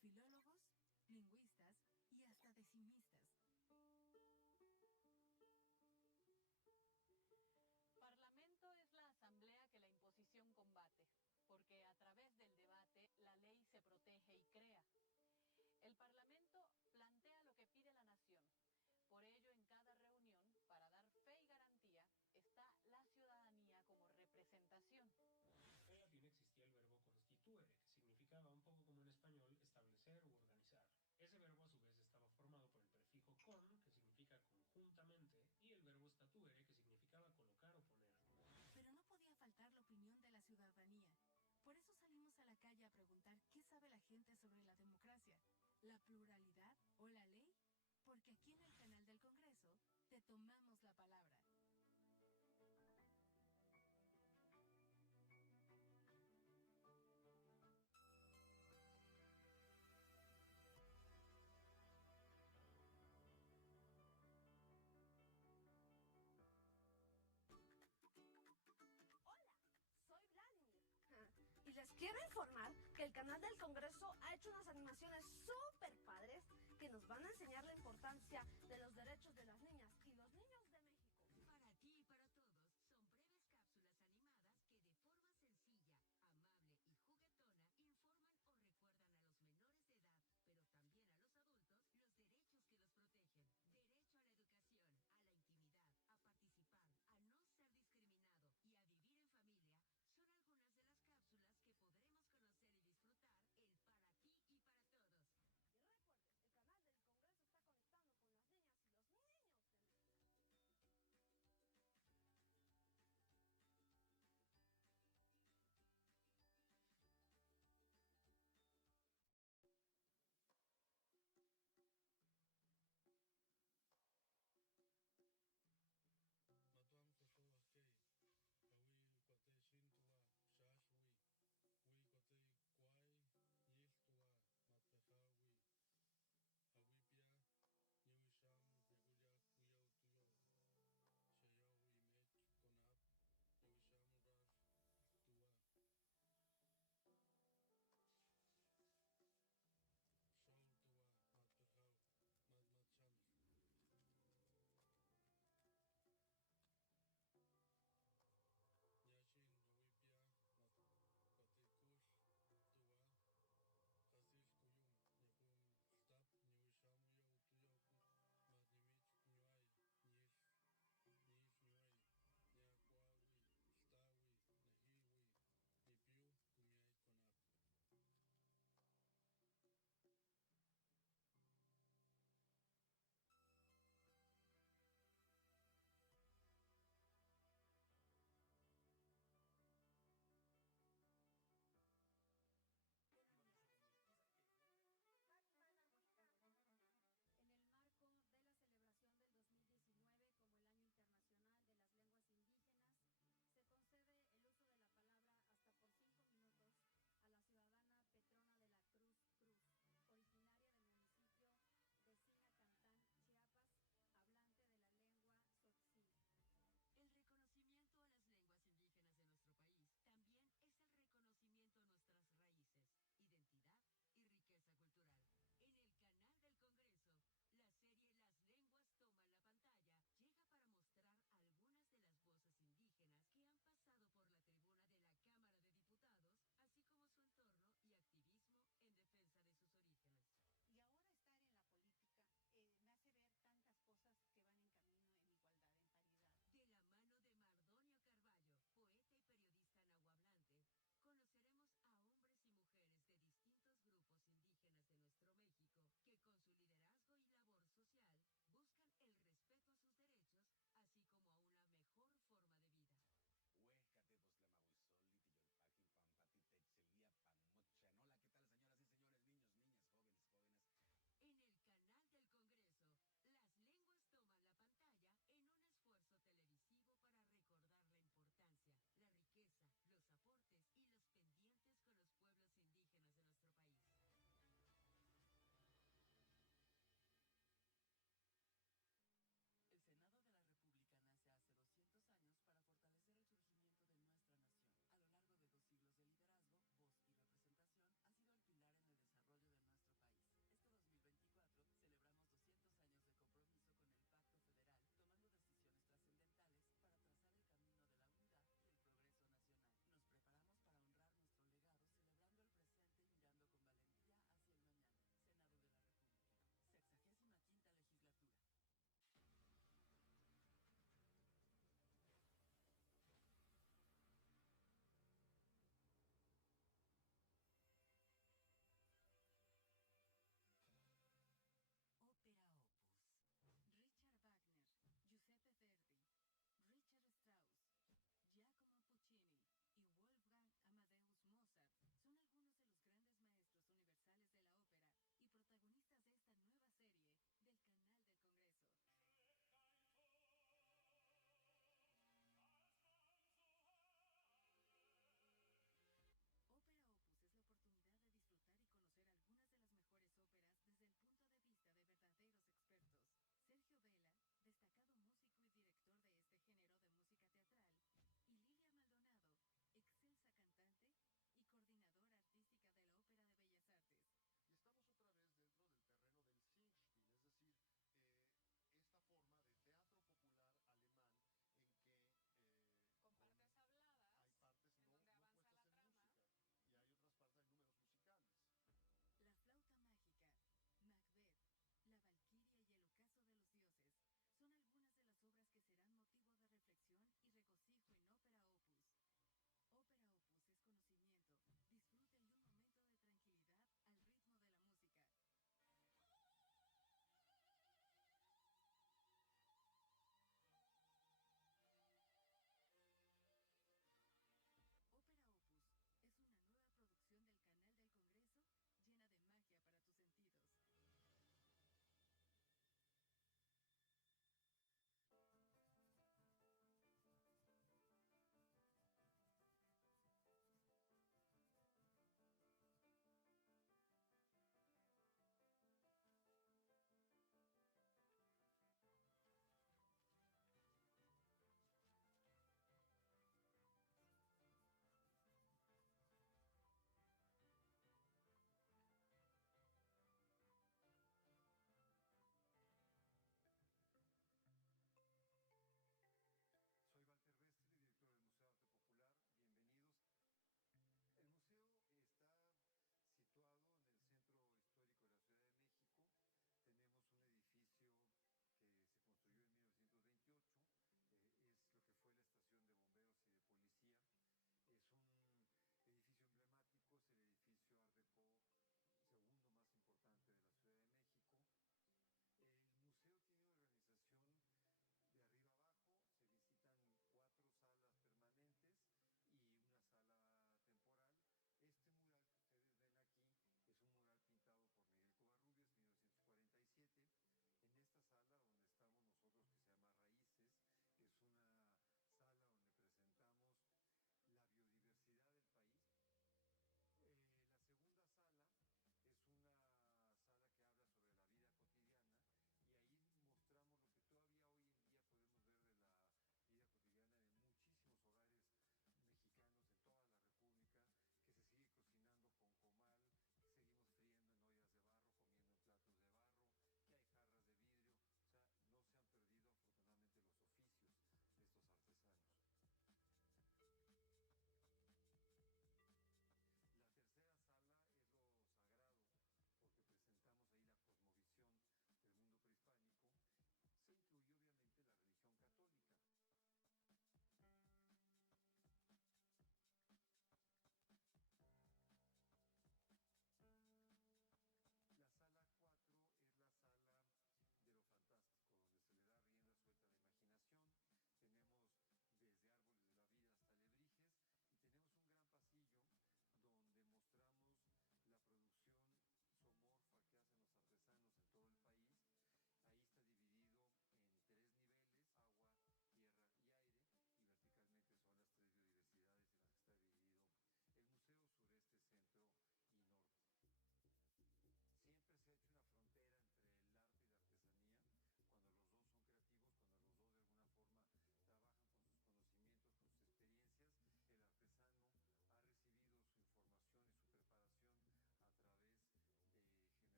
filólogos, lingüistas y hasta decimistas. Parlamento es la asamblea que la imposición combate, porque a través del debate la ley se protege y crea. El Parlamento plantea lo que pide la nación. Por ello, en cada reunión, para dar fe y garantía, está la ciudadanía como representación. En latín existía el verbo constituere, que significaba, un poco como en español, establecer u organizar. Ese verbo a su vez estaba formado por el prefijo con, que significa conjuntamente, y el verbo statuere, que significaba colocar o poner. Pero no podía faltar la opinión de la ciudadanía. Por eso salimos a la calle a preguntar qué sabe la gente sobre la democracia, la pluralidad o la ley, porque aquí en el canal del Congreso te tomamos la palabra. Soy Vladimir. Y les quiero informar que el canal del Congreso ha hecho unas animaciones súper padres que nos van a enseñar la importancia de los derechos de las niñas y los niños de México. Para ti y para todos, son breves cápsulas animadas que de forma sencilla, amable y juguetona informan o recuerdan a los menores de edad, pero también a los adultos, los derechos que los protegen. Derecho a la educación, a la intimidad, a participar, a no ser discriminado y a vivir en familia son algunas de las cápsulas que podremos conocer y disfrutar el Para ti y para todos. Y recuerden, el canal del Congreso está conectando con las niñas.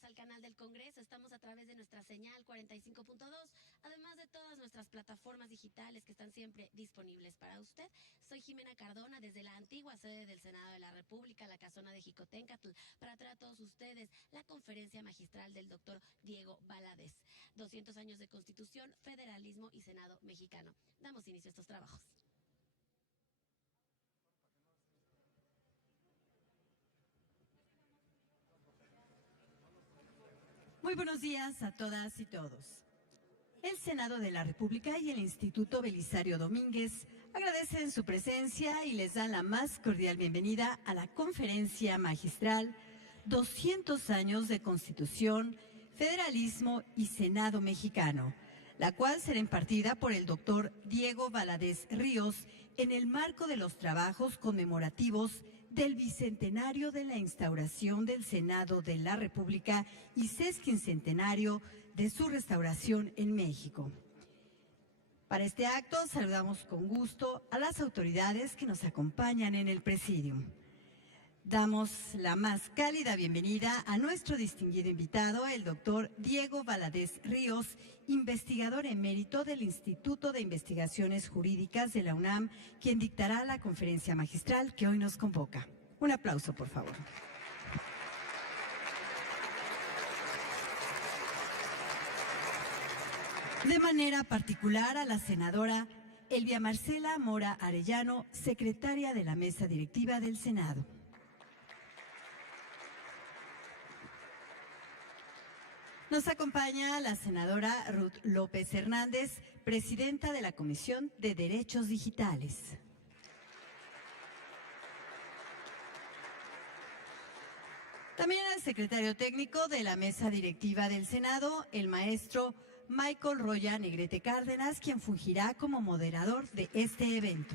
bienvenidos al canal del Congreso. Estamos a través de nuestra señal 45.2, además de todas nuestras plataformas digitales que están siempre disponibles para usted. Soy Jimena Cardona, desde la antigua sede del Senado de la República, la casona de Jicotencatl, para traer a todos ustedes la conferencia magistral del doctor Diego Valadez. 200 años de Constitución, Federalismo y Senado mexicano. Damos inicio a estos trabajos. Muy buenos días a todas y todos. El Senado de la República y el Instituto Belisario Domínguez agradecen su presencia y les dan la más cordial bienvenida a la conferencia magistral 200 años de Constitución, Federalismo y Senado mexicano, la cual será impartida por el doctor Diego Valadez Ríos en el marco de los trabajos conmemorativos del bicentenario de la instauración del Senado de la República y sesquicentenario de su restauración en México. Para este acto saludamos con gusto a las autoridades que nos acompañan en el presidium. Damos la más cálida bienvenida a nuestro distinguido invitado, el doctor Diego Valadez Ríos, investigador emérito del Instituto de Investigaciones Jurídicas de la UNAM, quien dictará la conferencia magistral que hoy nos convoca. Un aplauso, por favor. De manera particular a la senadora Elvia Marcela Mora Arellano, secretaria de la Mesa Directiva del Senado. Nos acompaña la senadora Ruth López Hernández, presidenta de la Comisión de Derechos Digitales. También el secretario técnico de la Mesa Directiva del Senado, el maestro Michael Roya Negrete Cárdenas, quien fungirá como moderador de este evento.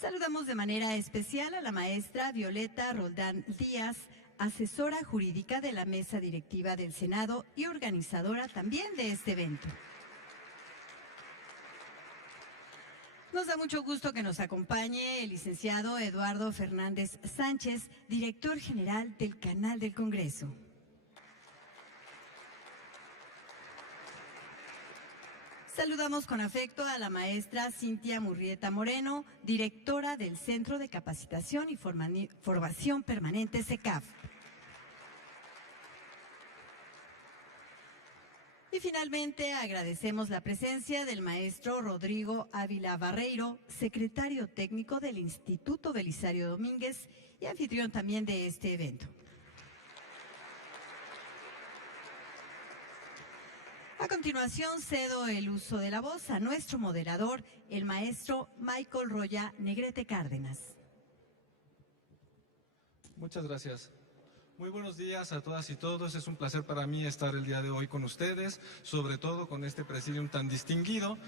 Saludamos de manera especial a la maestra Violeta Roldán Díaz, asesora jurídica de la Mesa Directiva del Senado y organizadora también de este evento. Nos da mucho gusto que nos acompañe el licenciado Eduardo Fernández Sánchez, director general del Canal del Congreso. Saludamos con afecto a la maestra Cintia Murrieta Moreno, directora del Centro de Capacitación y Formación Permanente CECAF. Y finalmente agradecemos la presencia del maestro Rodrigo Ávila Barreiro, secretario técnico del Instituto Belisario Domínguez y anfitrión también de este evento. A continuación cedo el uso de la voz a nuestro moderador, el maestro Michael Roya Negrete Cárdenas. Muchas gracias. Muy buenos días a todas y todos. Es un placer para mí estar el día de hoy con ustedes, sobre todo con este presidium tan distinguido.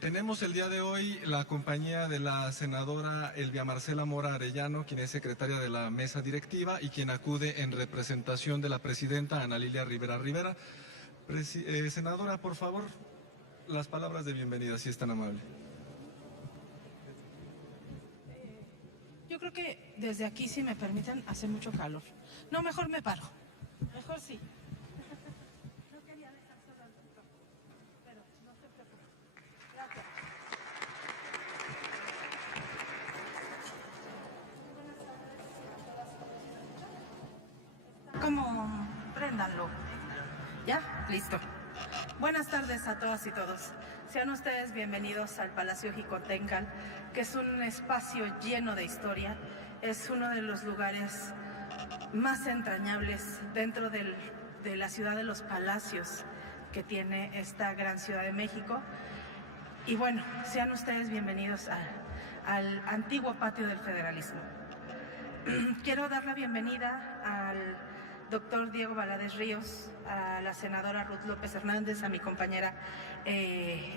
Tenemos el día de hoy la compañía de la senadora Elvia Marcela Mora Arellano, quien es secretaria de la mesa directiva y quien acude en representación de la presidenta Ana Lilia Rivera Rivera. Senadora, por favor, las palabras de bienvenida, si es tan amable. Yo creo que desde aquí, si me permiten, hace mucho calor. No, mejor me paro. Mejor sí. No quería dejar solo al doctor, pero no se preocupe. Gracias. Como préndanlo. ¿Ya? Listo. Buenas tardes a todas y todos. Sean ustedes bienvenidos al Palacio Jicotencatl, que es un espacio lleno de historia. Es uno de los lugares más entrañables dentro de la ciudad de los palacios que tiene esta gran Ciudad de México. Y bueno, sean ustedes bienvenidos al antiguo patio del federalismo. Quiero dar la bienvenida al doctor Diego Valadez Ríos, a la senadora Ruth López Hernández, a mi compañera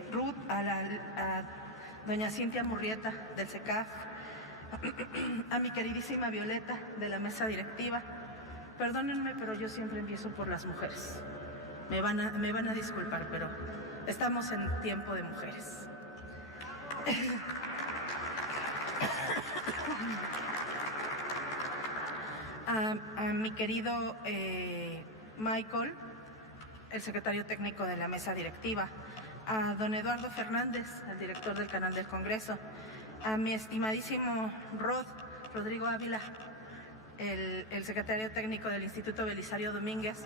Ruth, a doña Cintia Murrieta del CECAF, a mi queridísima Violeta de la mesa directiva. Perdónenme, pero yo siempre empiezo por las mujeres. Me van a disculpar, pero estamos en tiempo de mujeres. a mi querido Michael, el secretario técnico de la mesa directiva, a don Eduardo Fernández, el director del canal del Congreso, a mi estimadísimo Rodrigo Ávila, el secretario técnico del Instituto Belisario Domínguez,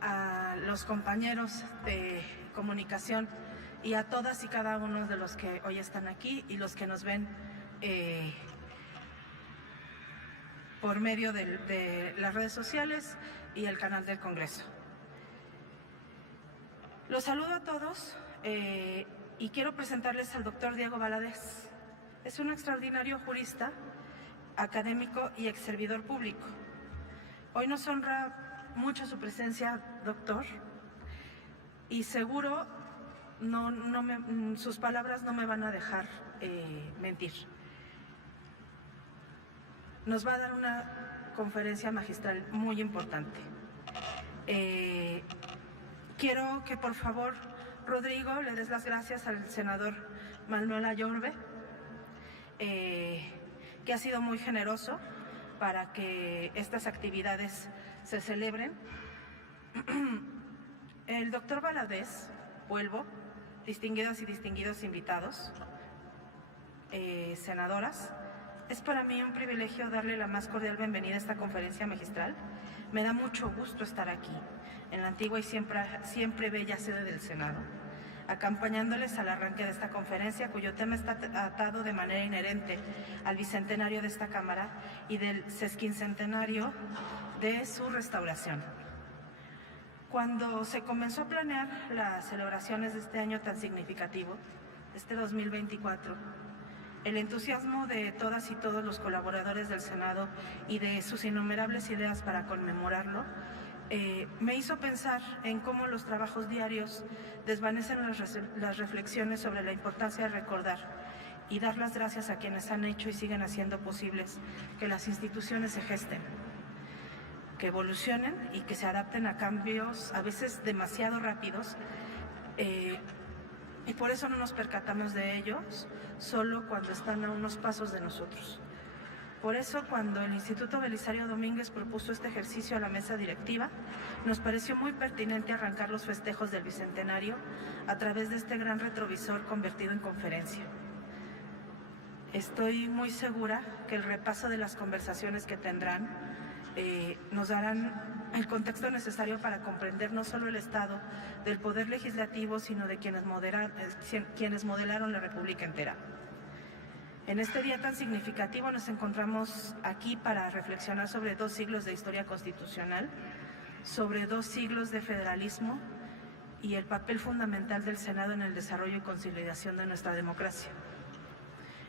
a los compañeros de comunicación y a todas y cada uno de los que hoy están aquí y los que nos ven por medio de las redes sociales y el canal del Congreso. Los saludo a todos y quiero presentarles al doctor Diego Valadez. Es un extraordinario jurista, académico y ex servidor público. Hoy nos honra mucho su presencia, doctor, y seguro sus palabras no me van a dejar mentir. Nos va a dar una conferencia magistral muy importante. Quiero que por favor, Rodrigo, le des las gracias al senador Manuel Ayorbe, que ha sido muy generoso para que estas actividades se celebren. El doctor Valadez, vuelvo, distinguidas y distinguidos invitados, senadoras, es para mí un privilegio darle la más cordial bienvenida a esta conferencia magistral. Me da mucho gusto estar aquí, en la antigua y siempre bella sede del Senado, acompañándoles al arranque de esta conferencia, cuyo tema está atado de manera inherente al bicentenario de esta Cámara y del sesquicentenario de su restauración. Cuando se comenzó a planear las celebraciones de este año tan significativo, este 2024, el entusiasmo de todas y todos los colaboradores del Senado y de sus innumerables ideas para conmemorarlo, me hizo pensar en cómo los trabajos diarios desvanecen las reflexiones sobre la importancia de recordar y dar las gracias a quienes han hecho y siguen haciendo posibles que las instituciones se gesten, que evolucionen y que se adapten a cambios a veces demasiado rápidos, y por eso no nos percatamos de ellos solo cuando están a unos pasos de nosotros. Por eso, cuando el Instituto Belisario Domínguez propuso este ejercicio a la mesa directiva, nos pareció muy pertinente arrancar los festejos del Bicentenario a través de este gran retrovisor convertido en conferencia. Estoy muy segura que el repaso de las conversaciones que tendrán nos darán el contexto necesario para comprender no solo el estado del poder legislativo, sino de quienes modelaron la República entera. En este día tan significativo nos encontramos aquí para reflexionar sobre 2 siglos de historia constitucional, sobre 2 siglos de federalismo y el papel fundamental del Senado en el desarrollo y consolidación de nuestra democracia.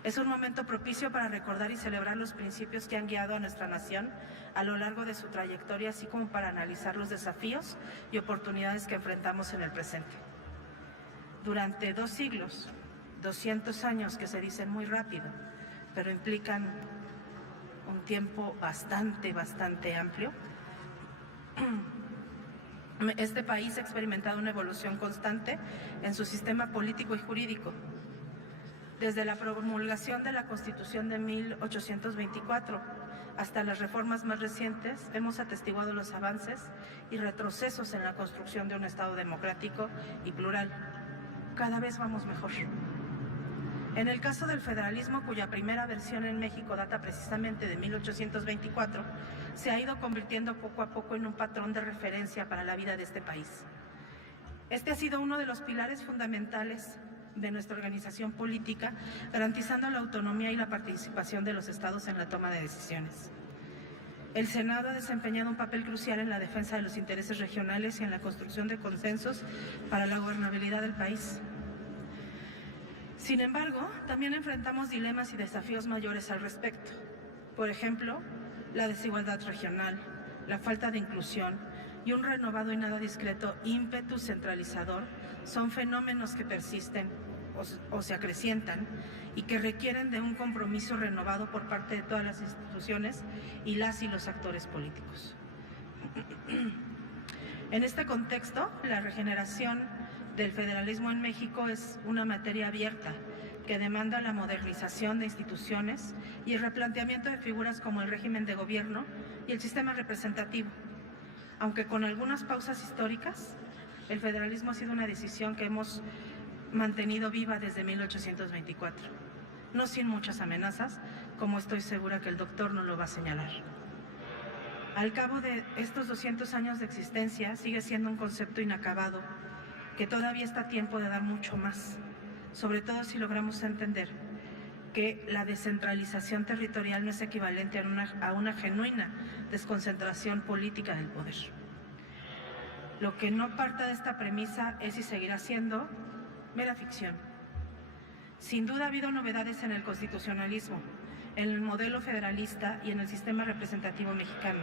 Es un momento propicio para recordar y celebrar los principios que han guiado a nuestra nación a lo largo de su trayectoria, así como para analizar los desafíos y oportunidades que enfrentamos en el presente. Durante 2 siglos, 200 años que se dicen muy rápido, pero implican un tiempo bastante amplio, este país ha experimentado una evolución constante en su sistema político y jurídico. Desde la promulgación de la Constitución de 1824 hasta las reformas más recientes, hemos atestiguado los avances y retrocesos en la construcción de un Estado democrático y plural. Cada vez vamos mejor. En el caso del federalismo, cuya primera versión en México data precisamente de 1824, se ha ido convirtiendo poco a poco en un patrón de referencia para la vida de este país. Este ha sido uno de los pilares fundamentales de nuestra organización política, garantizando la autonomía y la participación de los estados en la toma de decisiones. El Senado ha desempeñado un papel crucial en la defensa de los intereses regionales y en la construcción de consensos para la gobernabilidad del país. Sin embargo, también enfrentamos dilemas y desafíos mayores al respecto. Por ejemplo, la desigualdad regional, la falta de inclusión y un renovado y nada discreto ímpetu centralizador son fenómenos que persisten o se acrecientan y que requieren de un compromiso renovado por parte de todas las instituciones y los actores políticos. En este contexto, la regeneración del federalismo en México es una materia abierta que demanda la modernización de instituciones y el replanteamiento de figuras como el régimen de gobierno y el sistema representativo. Aunque con algunas pausas históricas, el federalismo ha sido una decisión que hemos mantenido viva desde 1824, no sin muchas amenazas, como estoy segura que el doctor nos lo va a señalar. Al cabo de estos 200 años de existencia, sigue siendo un concepto inacabado, que todavía está a tiempo de dar mucho más, sobre todo si logramos entender que la descentralización territorial no es equivalente a una genuina desconcentración política del poder. Lo que no parta de esta premisa es y seguirá siendo mera ficción. Sin duda ha habido novedades en el constitucionalismo, en el modelo federalista y en el sistema representativo mexicano,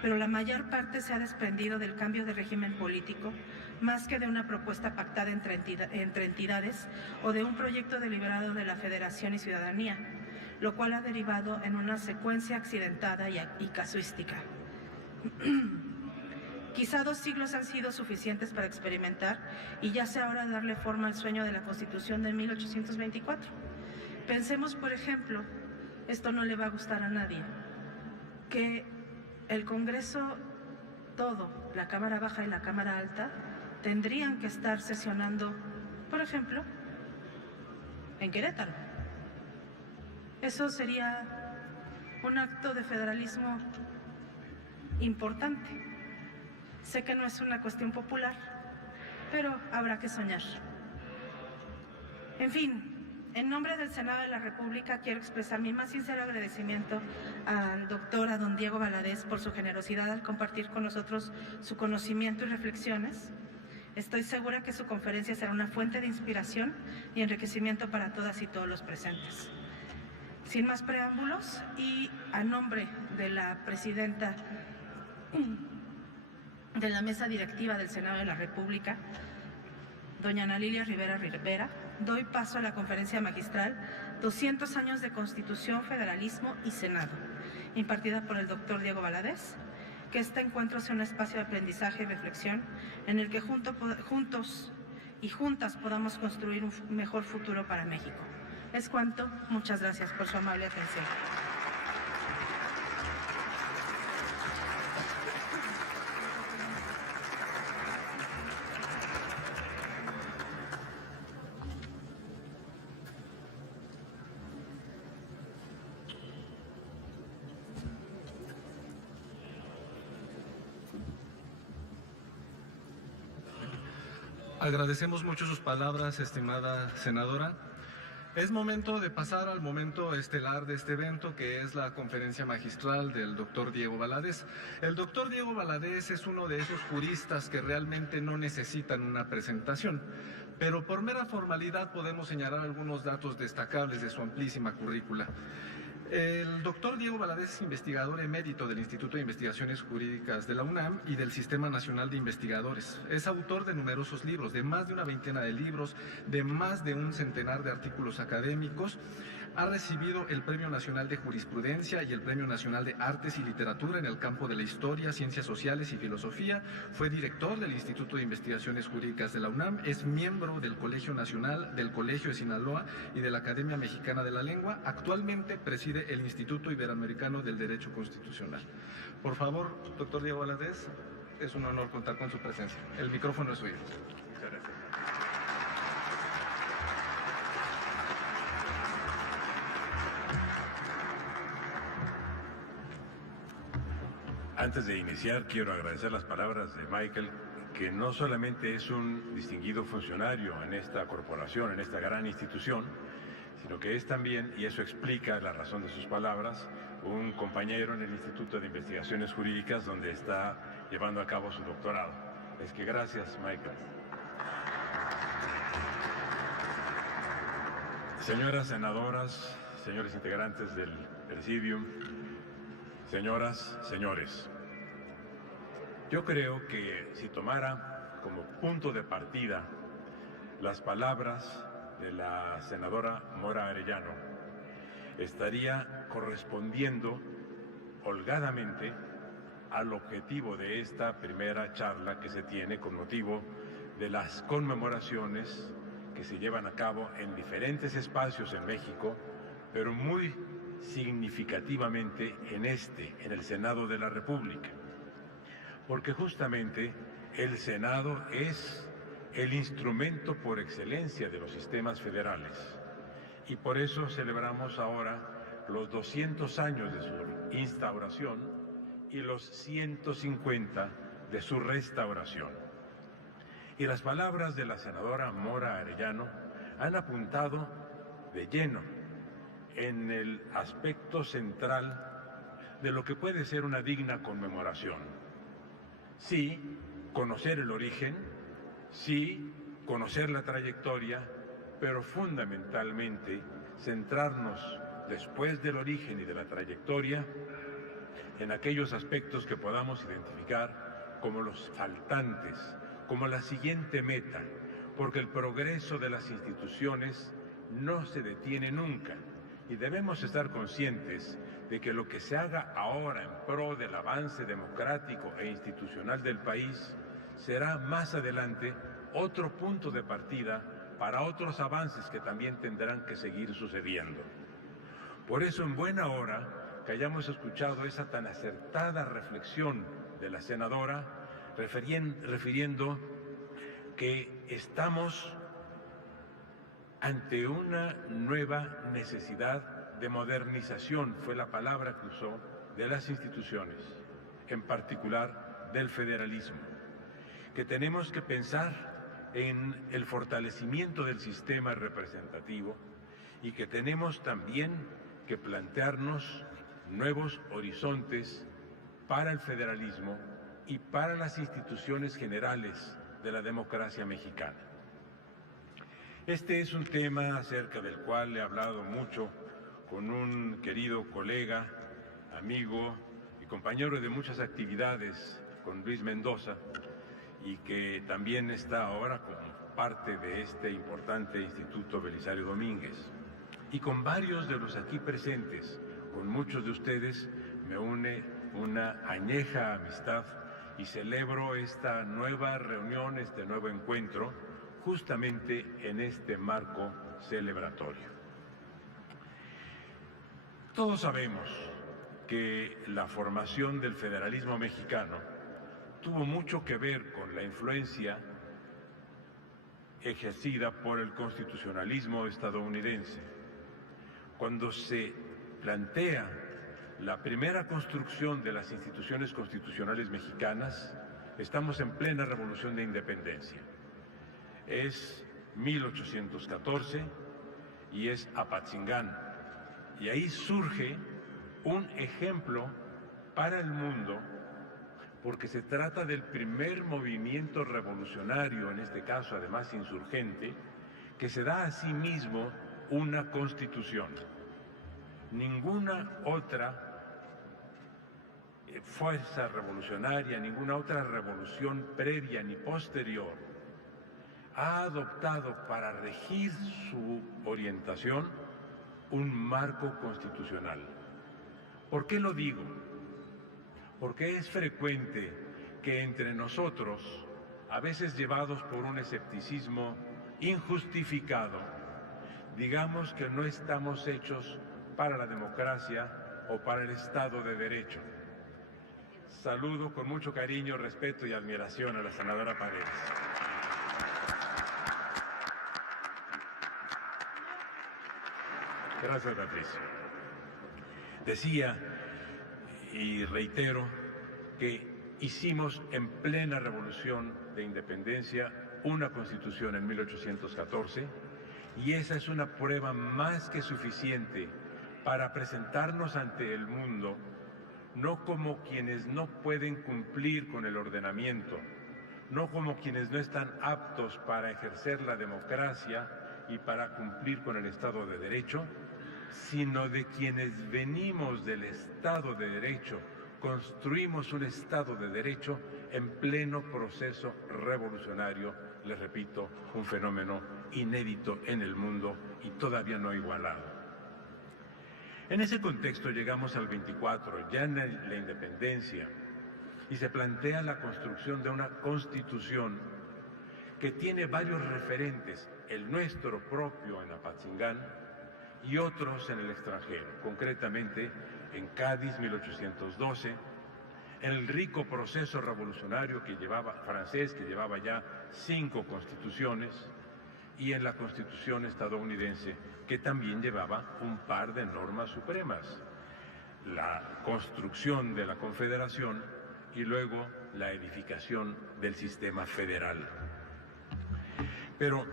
pero la mayor parte se ha desprendido del cambio de régimen político, más que de una propuesta pactada entre entidades o de un proyecto deliberado de la Federación y Ciudadanía, lo cual ha derivado en una secuencia accidentada y casuística. Quizá 2 siglos han sido suficientes para experimentar y ya sea hora de darle forma al sueño de la Constitución de 1824. Pensemos, por ejemplo, esto no le va a gustar a nadie, que el Congreso todo, la Cámara Baja y la Cámara Alta, tendrían que estar sesionando, por ejemplo, en Querétaro. Eso sería un acto de federalismo importante. Sé que no es una cuestión popular, pero habrá que soñar. En fin, en nombre del Senado de la República quiero expresar mi más sincero agradecimiento al doctor, a don Diego Valadez, por su generosidad al compartir con nosotros su conocimiento y reflexiones. Estoy segura que su conferencia será una fuente de inspiración y enriquecimiento para todas y todos los presentes. Sin más preámbulos, y a nombre de la presidenta de la mesa directiva del Senado de la República, doña Ana Lilia Rivera Rivera, doy paso a la conferencia magistral 200 años de Constitución, Federalismo y Senado, impartida por el doctor Diego Valadez. Que este encuentro sea un espacio de aprendizaje y reflexión en el que juntos y juntas podamos construir un mejor futuro para México. Es cuanto. Muchas gracias por su amable atención. Agradecemos mucho sus palabras, estimada senadora. Es momento de pasar al momento estelar de este evento, que es la conferencia magistral del doctor Diego Valadez. El doctor Diego Valadez es uno de esos juristas que realmente no necesitan una presentación, pero por mera formalidad podemos señalar algunos datos destacables de su amplísima currícula. El doctor Diego Valadez es investigador emérito del Instituto de Investigaciones Jurídicas de la UNAM y del Sistema Nacional de Investigadores. Es autor de numerosos libros, de más de una veintena de libros, de más de un centenar de artículos académicos. Ha recibido el Premio Nacional de Jurisprudencia y el Premio Nacional de Artes y Literatura en el campo de la Historia, Ciencias Sociales y Filosofía. Fue director del Instituto de Investigaciones Jurídicas de la UNAM. Es miembro del Colegio Nacional, del Colegio de Sinaloa y de la Academia Mexicana de la Lengua. Actualmente preside el Instituto Iberoamericano del Derecho Constitucional. Por favor, doctor Diego Valadez, es un honor contar con su presencia. El micrófono es suyo. Muchas gracias. Antes de iniciar, quiero agradecer las palabras de Michael, que no solamente es un distinguido funcionario en esta corporación, en esta gran institución, sino que es también, y eso explica la razón de sus palabras, un compañero en el Instituto de Investigaciones Jurídicas donde está llevando a cabo su doctorado. Es que gracias, Michael. Señoras senadoras, señores integrantes del Presidium, señoras, señores, yo creo que si tomara como punto de partida las palabras de la senadora Mora Arellano, estaría correspondiendo holgadamente al objetivo de esta primera charla que se tiene con motivo de las conmemoraciones que se llevan a cabo en diferentes espacios en México, pero muy significativamente en el Senado de la República, porque justamente el Senado es el instrumento por excelencia de los sistemas federales, y por eso celebramos ahora los 200 años de su instauración y los 150 de su restauración. Y las palabras de la senadora Mora Arellano han apuntado de lleno en el aspecto central de lo que puede ser una digna conmemoración. Sí, conocer el origen, sí, conocer la trayectoria, pero fundamentalmente centrarnos después del origen y de la trayectoria en aquellos aspectos que podamos identificar como los faltantes, como la siguiente meta, porque el progreso de las instituciones no se detiene nunca y debemos estar conscientes de que lo que se haga ahora en pro del avance democrático e institucional del país será más adelante otro punto de partida para otros avances que también tendrán que seguir sucediendo. Por eso, en buena hora que hayamos escuchado esa tan acertada reflexión de la senadora, refiriendo que estamos ante una nueva necesidad de modernización, fue la palabra que usó, de las instituciones, en particular del federalismo, que tenemos que pensar en el fortalecimiento del sistema representativo y que tenemos también que plantearnos nuevos horizontes para el federalismo y para las instituciones generales de la democracia mexicana. Este es un tema acerca del cual he hablado mucho con un querido colega, amigo y compañero de muchas actividades, con Luis Mendoza, y que también está ahora como parte de este importante Instituto Belisario Domínguez. Y con varios de los aquí presentes, con muchos de ustedes, me une una añeja amistad y celebro esta nueva reunión, este nuevo encuentro, justamente en este marco celebratorio. Todos sabemos que la formación del federalismo mexicano tuvo mucho que ver con la influencia ejercida por el constitucionalismo estadounidense. Cuando se plantea la primera construcción de las instituciones constitucionales mexicanas, estamos en plena revolución de independencia. Es 1814 y es Apatzingán. Y ahí surge un ejemplo para el mundo, porque se trata del primer movimiento revolucionario, en este caso además insurgente, que se da a sí mismo una constitución. Ninguna otra fuerza revolucionaria, ninguna otra revolución previa ni posterior ha adoptado para regir su orientación un marco constitucional. ¿Por qué lo digo? Porque es frecuente que entre nosotros, a veces llevados por un escepticismo injustificado, digamos que no estamos hechos para la democracia o para el Estado de Derecho. Saludo con mucho cariño, respeto y admiración a la senadora Paredes. Gracias, Beatriz. Decía y reitero que hicimos en plena revolución de independencia una constitución en 1814 y esa es una prueba más que suficiente para presentarnos ante el mundo no como quienes no pueden cumplir con el ordenamiento, no como quienes no están aptos para ejercer la democracia y para cumplir con el Estado de Derecho, sino de quienes venimos del Estado de Derecho, construimos un Estado de Derecho en pleno proceso revolucionario, les repito, un fenómeno inédito en el mundo y todavía no igualado. En ese contexto llegamos al 24, ya en la independencia, y se plantea la construcción de una constitución que tiene varios referentes, el nuestro propio en Apatzingán y otros en el extranjero, concretamente en Cádiz 1812, en el rico proceso revolucionario francés que llevaba ya 5 constituciones, y en la Constitución estadounidense, que también llevaba un par de normas supremas: la construcción de la Confederación y luego la edificación del sistema federal. Pero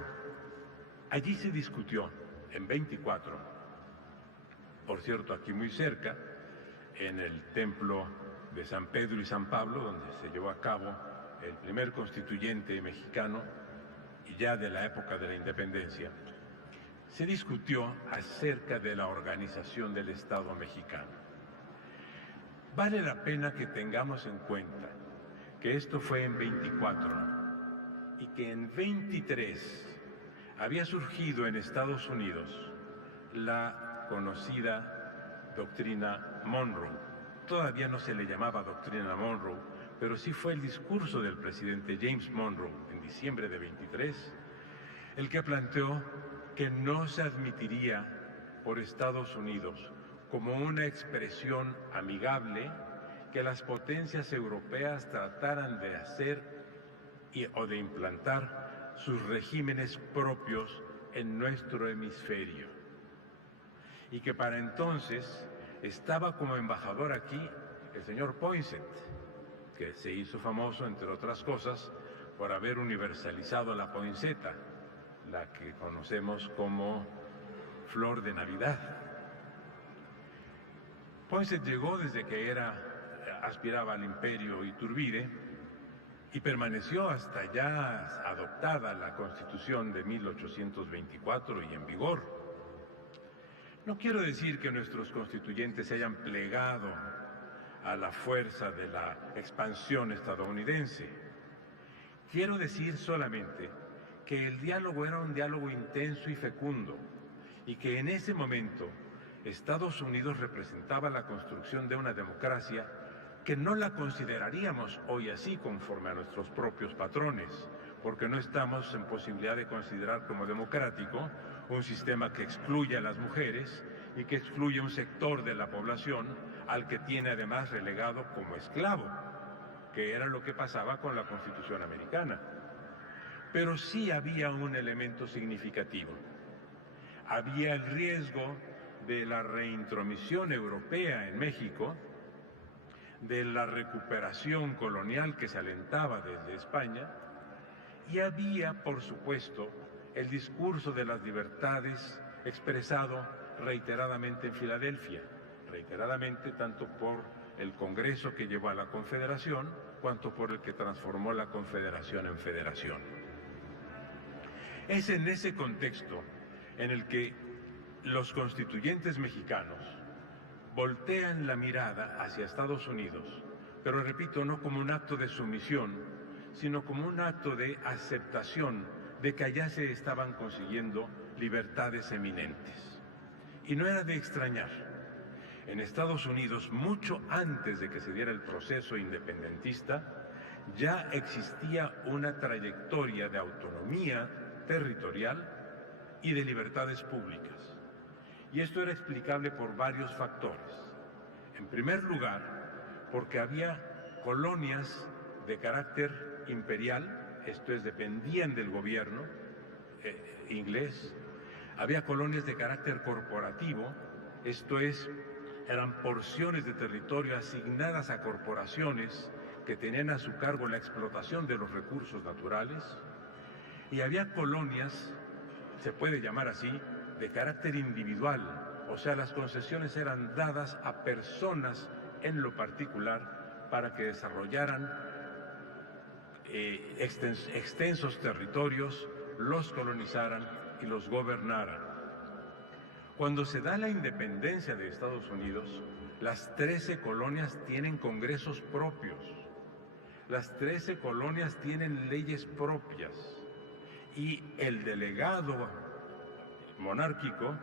allí se discutió, en 24, por cierto, aquí muy cerca, en el templo de San Pedro y San Pablo, donde se llevó a cabo el primer constituyente mexicano, y ya de la época de la independencia, se discutió acerca de la organización del Estado mexicano. Vale la pena que tengamos en cuenta que esto fue en 24 y que en 23 había surgido en Estados Unidos la conocida doctrina Monroe. Todavía no se le llamaba doctrina Monroe, pero sí fue el discurso del presidente James Monroe en diciembre de 23 el que planteó que no se admitiría por Estados Unidos como una expresión amigable que las potencias europeas trataran de hacer o de implantar sus regímenes propios en nuestro hemisferio, y que para entonces estaba como embajador aquí el señor Poinsett, que se hizo famoso, entre otras cosas, por haber universalizado la poinsettia, la que conocemos como flor de Navidad. Poinsett llegó desde que aspiraba al imperio Iturbide y permaneció hasta ya adoptada la Constitución de 1824 y en vigor. No quiero decir que nuestros constituyentes se hayan plegado a la fuerza de la expansión estadounidense. Quiero decir solamente que el diálogo era un diálogo intenso y fecundo, y que en ese momento Estados Unidos representaba la construcción de una democracia que no la consideraríamos hoy así conforme a nuestros propios patrones, porque no estamos en posibilidad de considerar como democrático un sistema que excluye a las mujeres y que excluye un sector de la población al que tiene además relegado como esclavo, que era lo que pasaba con la Constitución americana. Pero sí había un elemento significativo. Había el riesgo de la reintromisión europea en México, de la recuperación colonial que se alentaba desde España, y había, por supuesto, el discurso de las libertades expresado reiteradamente en Filadelfia, reiteradamente tanto por el Congreso que llevó a la Confederación, cuanto por el que transformó la Confederación en Federación. Es en ese contexto en el que los constituyentes mexicanos voltean la mirada hacia Estados Unidos, pero repito, no como un acto de sumisión, sino como un acto de aceptación de que allá se estaban consiguiendo libertades eminentes. Y no era de extrañar. En Estados Unidos, mucho antes de que se diera el proceso independentista, ya existía una trayectoria de autonomía territorial y de libertades públicas. Y esto era explicable por varios factores. En primer lugar, porque había colonias de carácter imperial, esto es, dependían del gobierno inglés. Había colonias de carácter corporativo, esto es, eran porciones de territorio asignadas a corporaciones que tenían a su cargo la explotación de los recursos naturales. Y había colonias, se puede llamar así, de carácter individual, o sea, las concesiones eran dadas a personas en lo particular para que desarrollaran extensos territorios, los colonizaran y los gobernaran. Cuando se da la independencia de Estados Unidos, las 13 colonias tienen congresos propios, las 13 colonias tienen leyes propias y el delegado monárquico,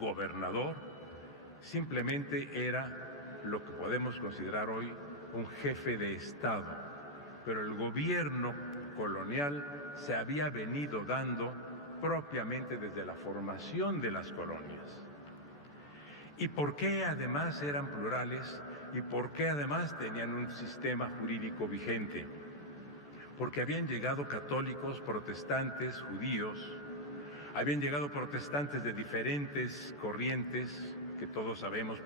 gobernador, simplemente era lo que podemos considerar hoy un jefe de Estado, pero el gobierno colonial se había venido dando propiamente desde la formación de las colonias. ¿Y por qué además eran plurales? ¿Y por qué además tenían un sistema jurídico vigente? Porque habían llegado católicos, protestantes, judíos, habían llegado protestantes de diferentes corrientes, que todos sabemos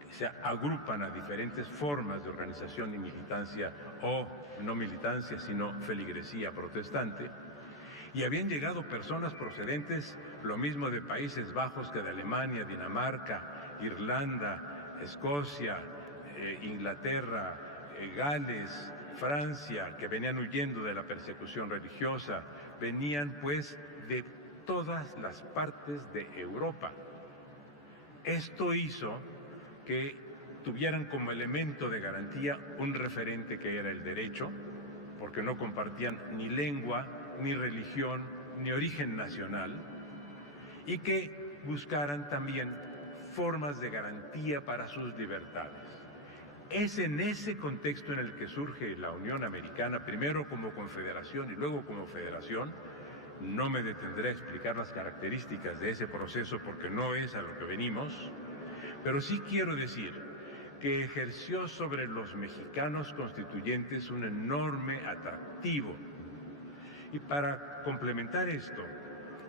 que se agrupan a diferentes formas de organización y militancia, o no militancia, sino feligresía protestante, y habían llegado personas procedentes, lo mismo de Países Bajos que de Alemania, Dinamarca, Irlanda, Escocia, Inglaterra, Gales, Francia, que venían huyendo de la persecución religiosa, venían pues de todas las partes de Europa. Esto hizo que tuvieran como elemento de garantía un referente que era el derecho, porque no compartían ni lengua, ni religión, ni origen nacional, y que buscaran también formas de garantía para sus libertades. Es en ese contexto en el que surge la Unión Americana, primero como confederación y luego como federación. No me detendré a explicar las características de ese proceso porque no es a lo que venimos, pero sí quiero decir que ejerció sobre los mexicanos constituyentes un enorme atractivo. Y para complementar esto,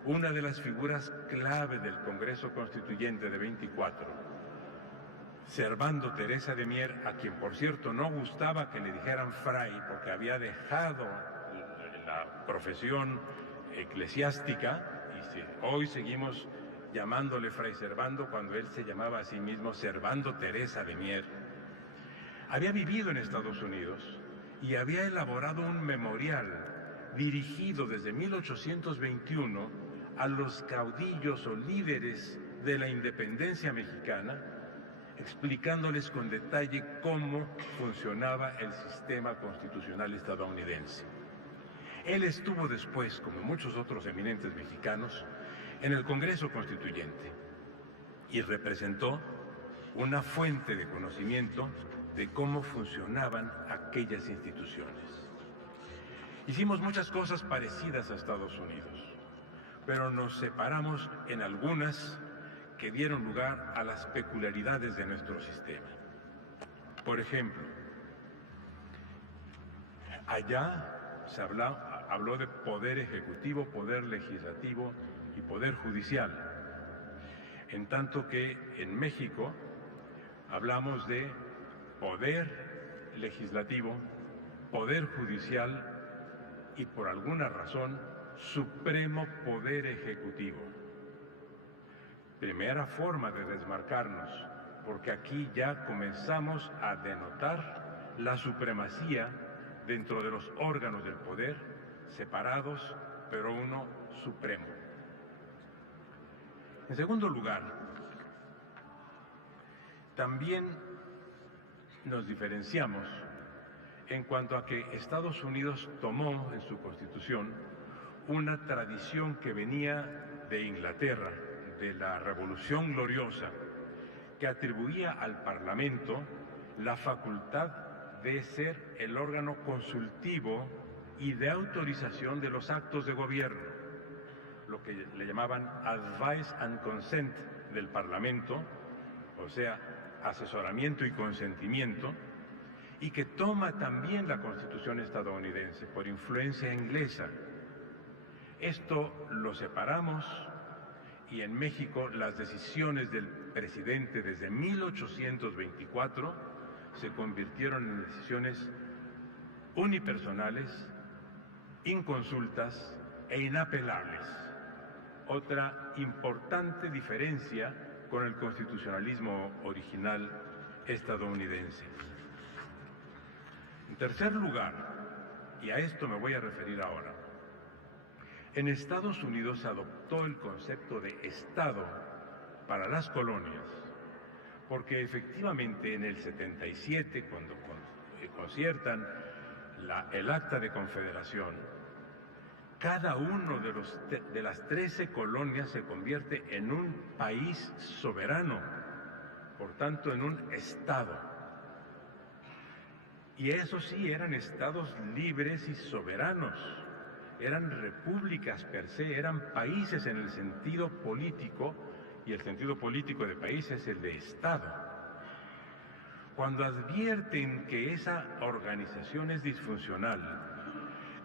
una de las figuras clave del Congreso Constituyente de 24, Servando Teresa de Mier, a quien por cierto no gustaba que le dijeran fray porque había dejado la profesión eclesiástica, y hoy seguimos llamándole fray Servando cuando él se llamaba a sí mismo Servando Teresa de Mier, había vivido en Estados Unidos y había elaborado un memorial dirigido desde 1821 a los caudillos o líderes de la independencia mexicana, explicándoles con detalle cómo funcionaba el sistema constitucional estadounidense. Él estuvo después, como muchos otros eminentes mexicanos, en el Congreso Constituyente y representó una fuente de conocimiento de cómo funcionaban aquellas instituciones. Hicimos muchas cosas parecidas a Estados Unidos, pero nos separamos en algunas que dieron lugar a las peculiaridades de nuestro sistema. Por ejemplo, allá se habló de poder ejecutivo, poder legislativo y poder judicial, en tanto que en México hablamos de poder legislativo, poder judicial y por alguna razón supremo poder ejecutivo. Primera forma de desmarcarnos, porque aquí ya comenzamos a denotar la supremacía dentro de los órganos del poder, separados, pero uno supremo. En segundo lugar, también nos diferenciamos en cuanto a que Estados Unidos tomó en su Constitución una tradición que venía de Inglaterra, de la Revolución Gloriosa, que atribuía al Parlamento la facultad de ser el órgano consultivo y de autorización de los actos de gobierno, lo que le llamaban advice and consent del Parlamento, o sea, asesoramiento y consentimiento, y que toma también la Constitución estadounidense por influencia inglesa. Esto lo separamos y en México las decisiones del presidente desde 1824 se convirtieron en decisiones unipersonales, inconsultas e inapelables. Otra importante diferencia con el constitucionalismo original estadounidense. En tercer lugar, y a esto me voy a referir ahora, en Estados Unidos se adoptó el concepto de Estado para las colonias, porque efectivamente en el 77, cuando conciertan el Acta de Confederación, cada uno de las 13 colonias se convierte en un país soberano, por tanto en un Estado. Y eso sí, eran estados libres y soberanos, eran repúblicas per se, eran países en el sentido político, y el sentido político de país es el de Estado. Cuando advierten que esa organización es disfuncional,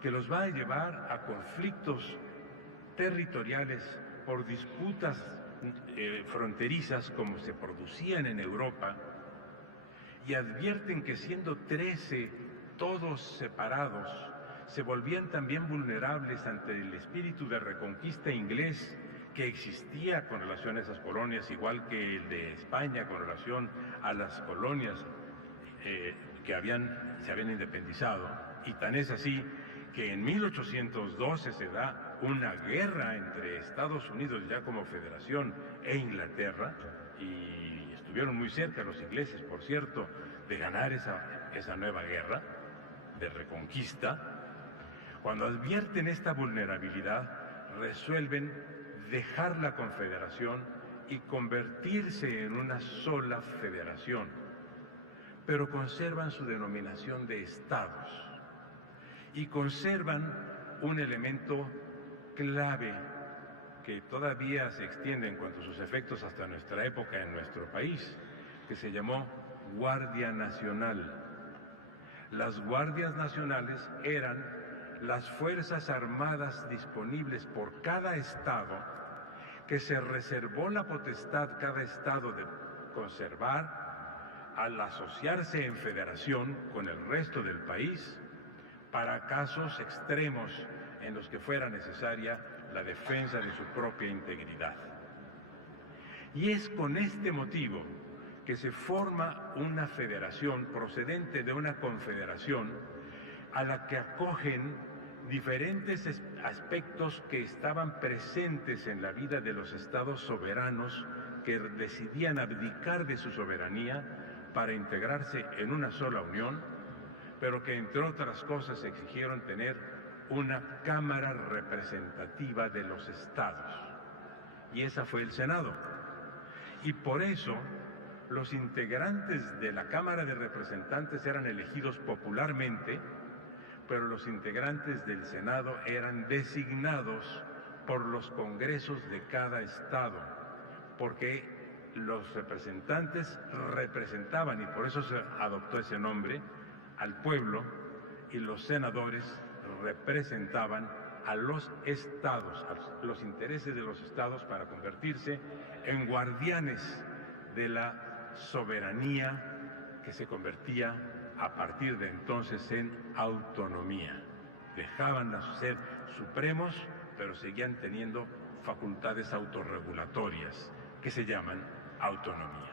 que los va a llevar a conflictos territoriales por disputas fronterizas como se producían en Europa, y advierten que siendo 13 todos separados, se volvían también vulnerables ante el espíritu de reconquista inglés que existía con relación a esas colonias, igual que el de España con relación a las colonias que se habían independizado. Y tan es así que en 1812 se da una guerra entre Estados Unidos ya como federación e Inglaterra, y estuvieron muy cerca los ingleses, por cierto, de ganar esa nueva guerra de reconquista. Cuando advierten esta vulnerabilidad, resuelven dejar la confederación y convertirse en una sola federación, pero conservan su denominación de estados y conservan un elemento clave que todavía se extiende en cuanto a sus efectos hasta nuestra época en nuestro país, que se llamó Guardia Nacional. Las guardias nacionales eran las fuerzas armadas disponibles por cada estado, que se reservó la potestad cada estado de conservar al asociarse en federación con el resto del país para casos extremos en los que fuera necesaria la defensa de su propia integridad. Y es con este motivo que se forma una federación procedente de una confederación a la que acogen diferentes aspectos que estaban presentes en la vida de los estados soberanos que decidían abdicar de su soberanía para integrarse en una sola unión, pero que entre otras cosas exigieron tener una cámara representativa de los estados. Y esa fue el Senado. Y por eso los integrantes de la Cámara de Representantes eran elegidos popularmente, pero los integrantes del Senado eran designados por los congresos de cada estado, porque los representantes representaban, y por eso se adoptó ese nombre, al pueblo, y los senadores representaban a los estados, a los intereses de los estados, para convertirse en guardianes de la soberanía que se convertía a partir de entonces en autonomía. Dejaban de ser supremos, pero seguían teniendo facultades autorregulatorias que se llaman autonomía.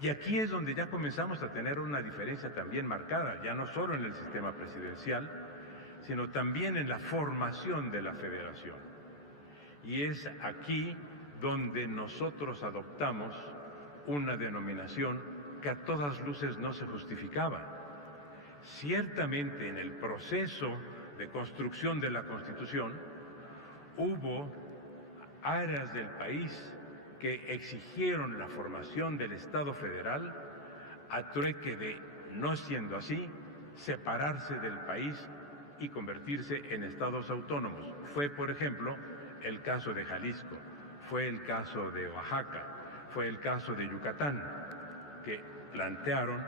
Y aquí es donde ya comenzamos a tener una diferencia también marcada, ya no solo en el sistema presidencial, sino también en la formación de la federación. Y es aquí donde nosotros adoptamos una denominación que a todas luces no se justificaba. Ciertamente en el proceso de construcción de la Constitución hubo áreas del país que exigieron la formación del Estado federal a trueque de, no siendo así, separarse del país y convertirse en estados autónomos. Fue, por ejemplo, el caso de Jalisco, fue el caso de Oaxaca, fue el caso de Yucatán, que plantearon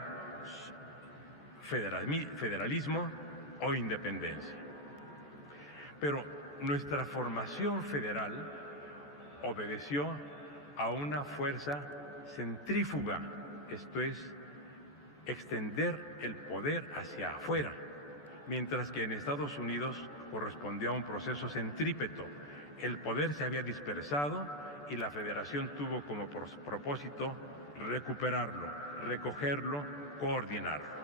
federalismo o independencia. Pero nuestra formación federal obedeció a una fuerza centrífuga, esto es, extender el poder hacia afuera, mientras que en Estados Unidos correspondió a un proceso centrípeto. El poder se había dispersado y la federación tuvo como propósito recuperarlo, recogerlo, coordinarlo.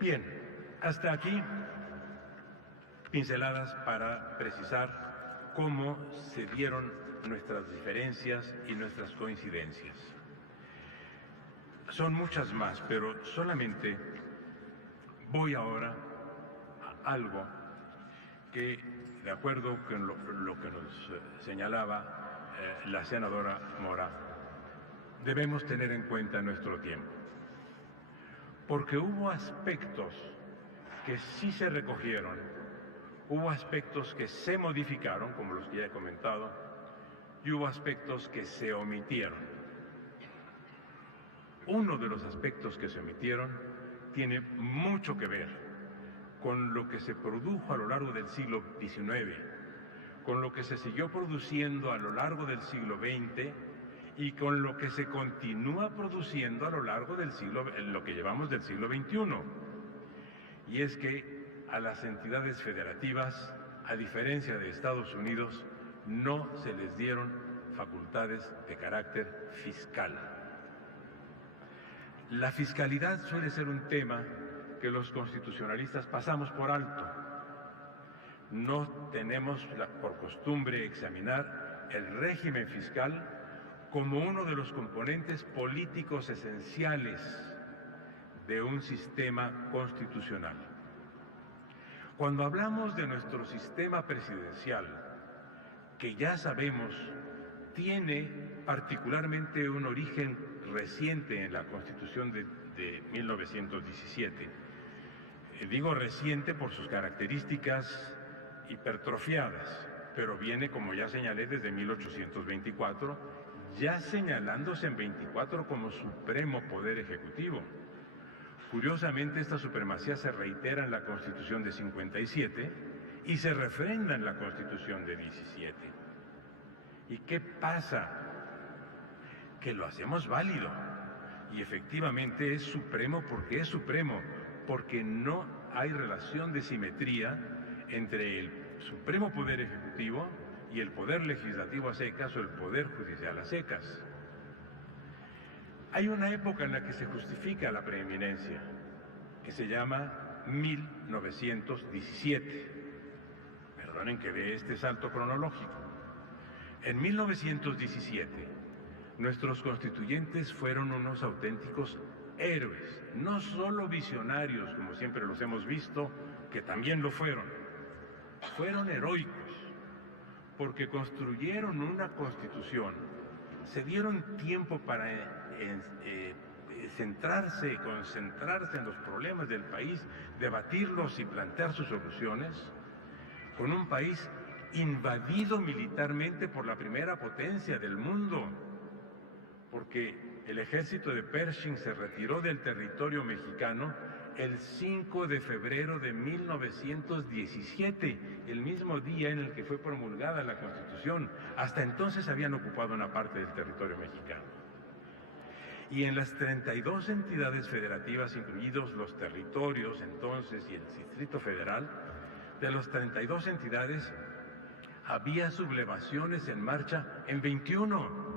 Bien, hasta aquí pinceladas para precisar cómo se dieron nuestras diferencias y nuestras coincidencias. Son muchas más, pero solamente voy ahora a algo que, de acuerdo con lo que nos señalaba la senadora Mora, debemos tener en cuenta en nuestro tiempo. Porque hubo aspectos que sí se recogieron, hubo aspectos que se modificaron, como los que ya he comentado, y hubo aspectos que se omitieron. Uno de los aspectos que se omitieron tiene mucho que ver con lo que se produjo a lo largo del siglo XIX, con lo que se siguió produciendo a lo largo del siglo XX y con lo que se continúa produciendo a lo largo del siglo, lo que llevamos del siglo XXI. Y es que a las entidades federativas, a diferencia de Estados Unidos, no se les dieron facultades de carácter fiscal. La fiscalidad suele ser un tema que los constitucionalistas pasamos por alto. No tenemos por costumbre examinar el régimen fiscal como uno de los componentes políticos esenciales de un sistema constitucional. Cuando hablamos de nuestro sistema presidencial, que ya sabemos tiene particularmente un origen reciente en la Constitución de 1917, digo reciente por sus características hipertrofiadas, pero viene, como ya señalé, desde 1824, ya señalándose en 24 como supremo poder ejecutivo. Curiosamente, esta supremacía se reitera en la Constitución de 57 y se refrenda en la Constitución de 17. ¿Y qué pasa? Que lo hacemos válido y efectivamente es supremo porque no hay relación de simetría entre el supremo poder ejecutivo y el poder legislativo a secas o el poder judicial a secas. Hay una época en la que se justifica la preeminencia, que se llama 1917. Perdonen que dé este salto cronológico. En 1917, nuestros constituyentes fueron unos auténticos héroes, no solo visionarios, como siempre los hemos visto, que también lo fueron heroicos, porque construyeron una constitución, se dieron tiempo para concentrarse en los problemas del país, debatirlos y plantear sus soluciones, con un país invadido militarmente por la primera potencia del mundo, porque el ejército de Pershing se retiró del territorio mexicano el 5 de febrero de 1917, el mismo día en el que fue promulgada la Constitución. Hasta entonces habían ocupado una parte del territorio mexicano. Y en las 32 entidades federativas, incluidos los territorios entonces y el Distrito Federal, de las 32 entidades había sublevaciones en marcha en 21.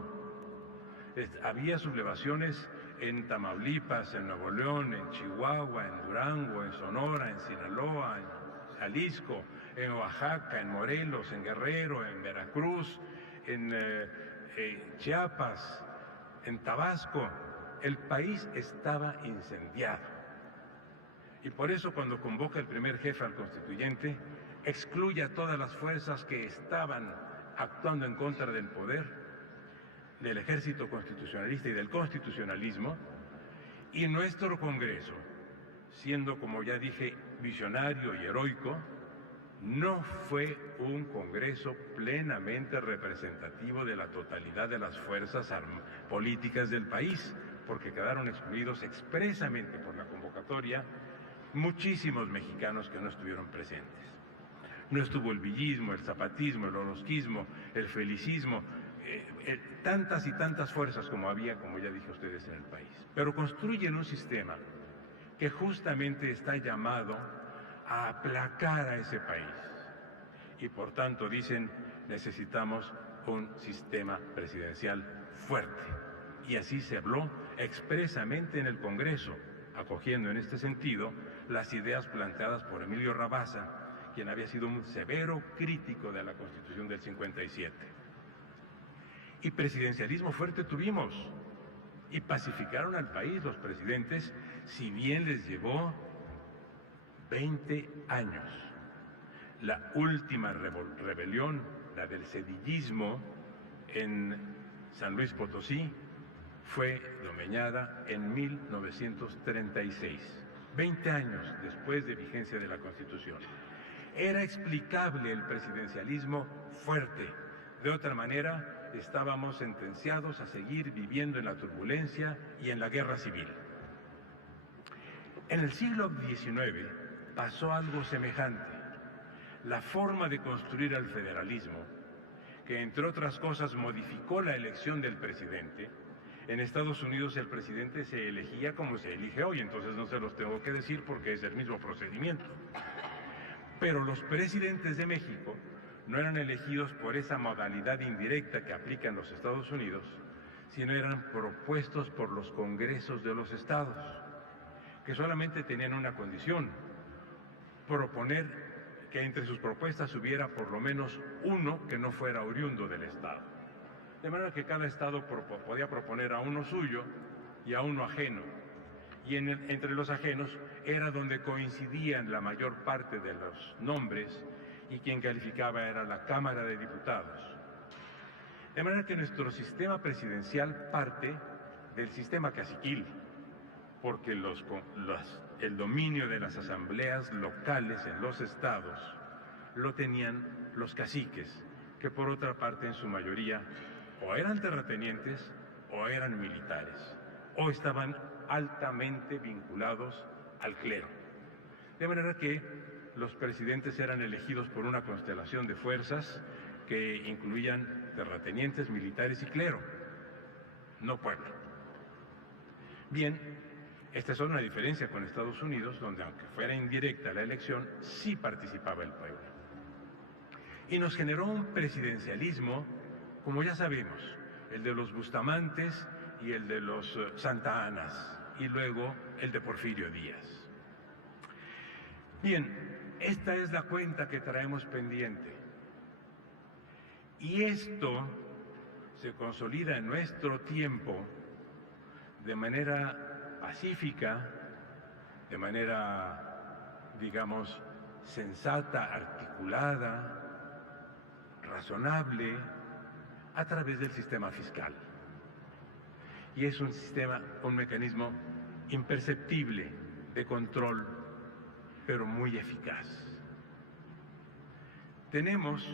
Había sublevaciones en Tamaulipas, en Nuevo León, en Chihuahua, en Durango, en Sonora, en Sinaloa, en Jalisco, en Oaxaca, en Morelos, en Guerrero, en Veracruz, en Chiapas, en Tabasco. El país estaba incendiado. Y por eso cuando convoca el primer jefe al constituyente, excluye a todas las fuerzas que estaban actuando en contra del poder, del ejército constitucionalista y del constitucionalismo, y nuestro Congreso, siendo, como ya dije, visionario y heroico, no fue un Congreso plenamente representativo de la totalidad de las fuerzas políticas del país, porque quedaron excluidos expresamente por la convocatoria muchísimos mexicanos que no estuvieron presentes. No estuvo el villismo, el zapatismo, el orozquismo, el felicismo, tantas y tantas fuerzas como había, como ya dije a ustedes, en el país. Pero construyen un sistema que justamente está llamado a aplacar a ese país. Y por tanto dicen, necesitamos un sistema presidencial fuerte. Y así se habló expresamente en el Congreso, acogiendo en este sentido las ideas planteadas por Emilio Rabasa, quien había sido un severo crítico de la Constitución del 57. Y presidencialismo fuerte tuvimos, y pacificaron al país los presidentes, si bien les llevó 20 años. La última rebelión, la del sedillismo en San Luis Potosí, fue domeñada en 1936. 20 años después de vigencia de la Constitución. Era explicable el presidencialismo fuerte. De otra manera, estábamos sentenciados a seguir viviendo en la turbulencia y en la guerra civil. En el siglo XIX pasó algo semejante. La forma de construir el federalismo, que entre otras cosas modificó la elección del presidente. En Estados Unidos el presidente se elegía como se elige hoy, entonces no se los tengo que decir porque es el mismo procedimiento. Pero los presidentes de México no eran elegidos por esa modalidad indirecta que aplica en los Estados Unidos, sino eran propuestos por los congresos de los estados, que solamente tenían una condición: proponer que entre sus propuestas hubiera por lo menos uno que no fuera oriundo del estado. De manera que cada estado podía proponer a uno suyo y a uno ajeno. Y entre los ajenos era donde coincidían la mayor parte de los nombres, y quien calificaba era la Cámara de Diputados. De manera que nuestro sistema presidencial parte del sistema caciquil, porque el dominio de las asambleas locales en los estados lo tenían los caciques, que por otra parte en su mayoría o eran terratenientes o eran militares, o estaban altamente vinculados al clero. De manera que los presidentes eran elegidos por una constelación de fuerzas que incluían terratenientes, militares y clero, no pueblo. Bien, esta es una diferencia con Estados Unidos, donde aunque fuera indirecta la elección, sí participaba el pueblo. Y nos generó un presidencialismo, como ya sabemos, el de los Bustamantes y el de los Santa Annas, y luego el de Porfirio Díaz. Bien, esta es la cuenta que traemos pendiente. Y esto se consolida en nuestro tiempo de manera pacífica, de manera, digamos, sensata, articulada, razonable, a través del sistema fiscal. Y es un mecanismo imperceptible de control, pero muy eficaz. Tenemos,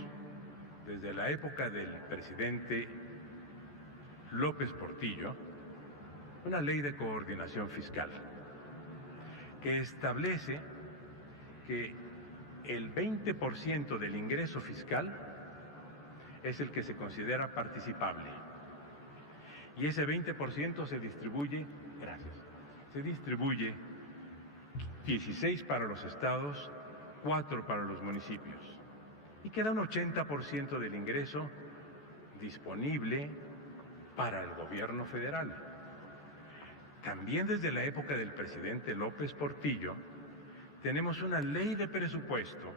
desde la época del presidente López Portillo, una ley de coordinación fiscal que establece que el 20% del ingreso fiscal es el que se considera participable. Y ese 20% se distribuye, se distribuye 16 para los estados, 4 para los municipios. Y queda un 80% del ingreso disponible para el gobierno federal. También desde la época del presidente López Portillo, tenemos una ley de presupuesto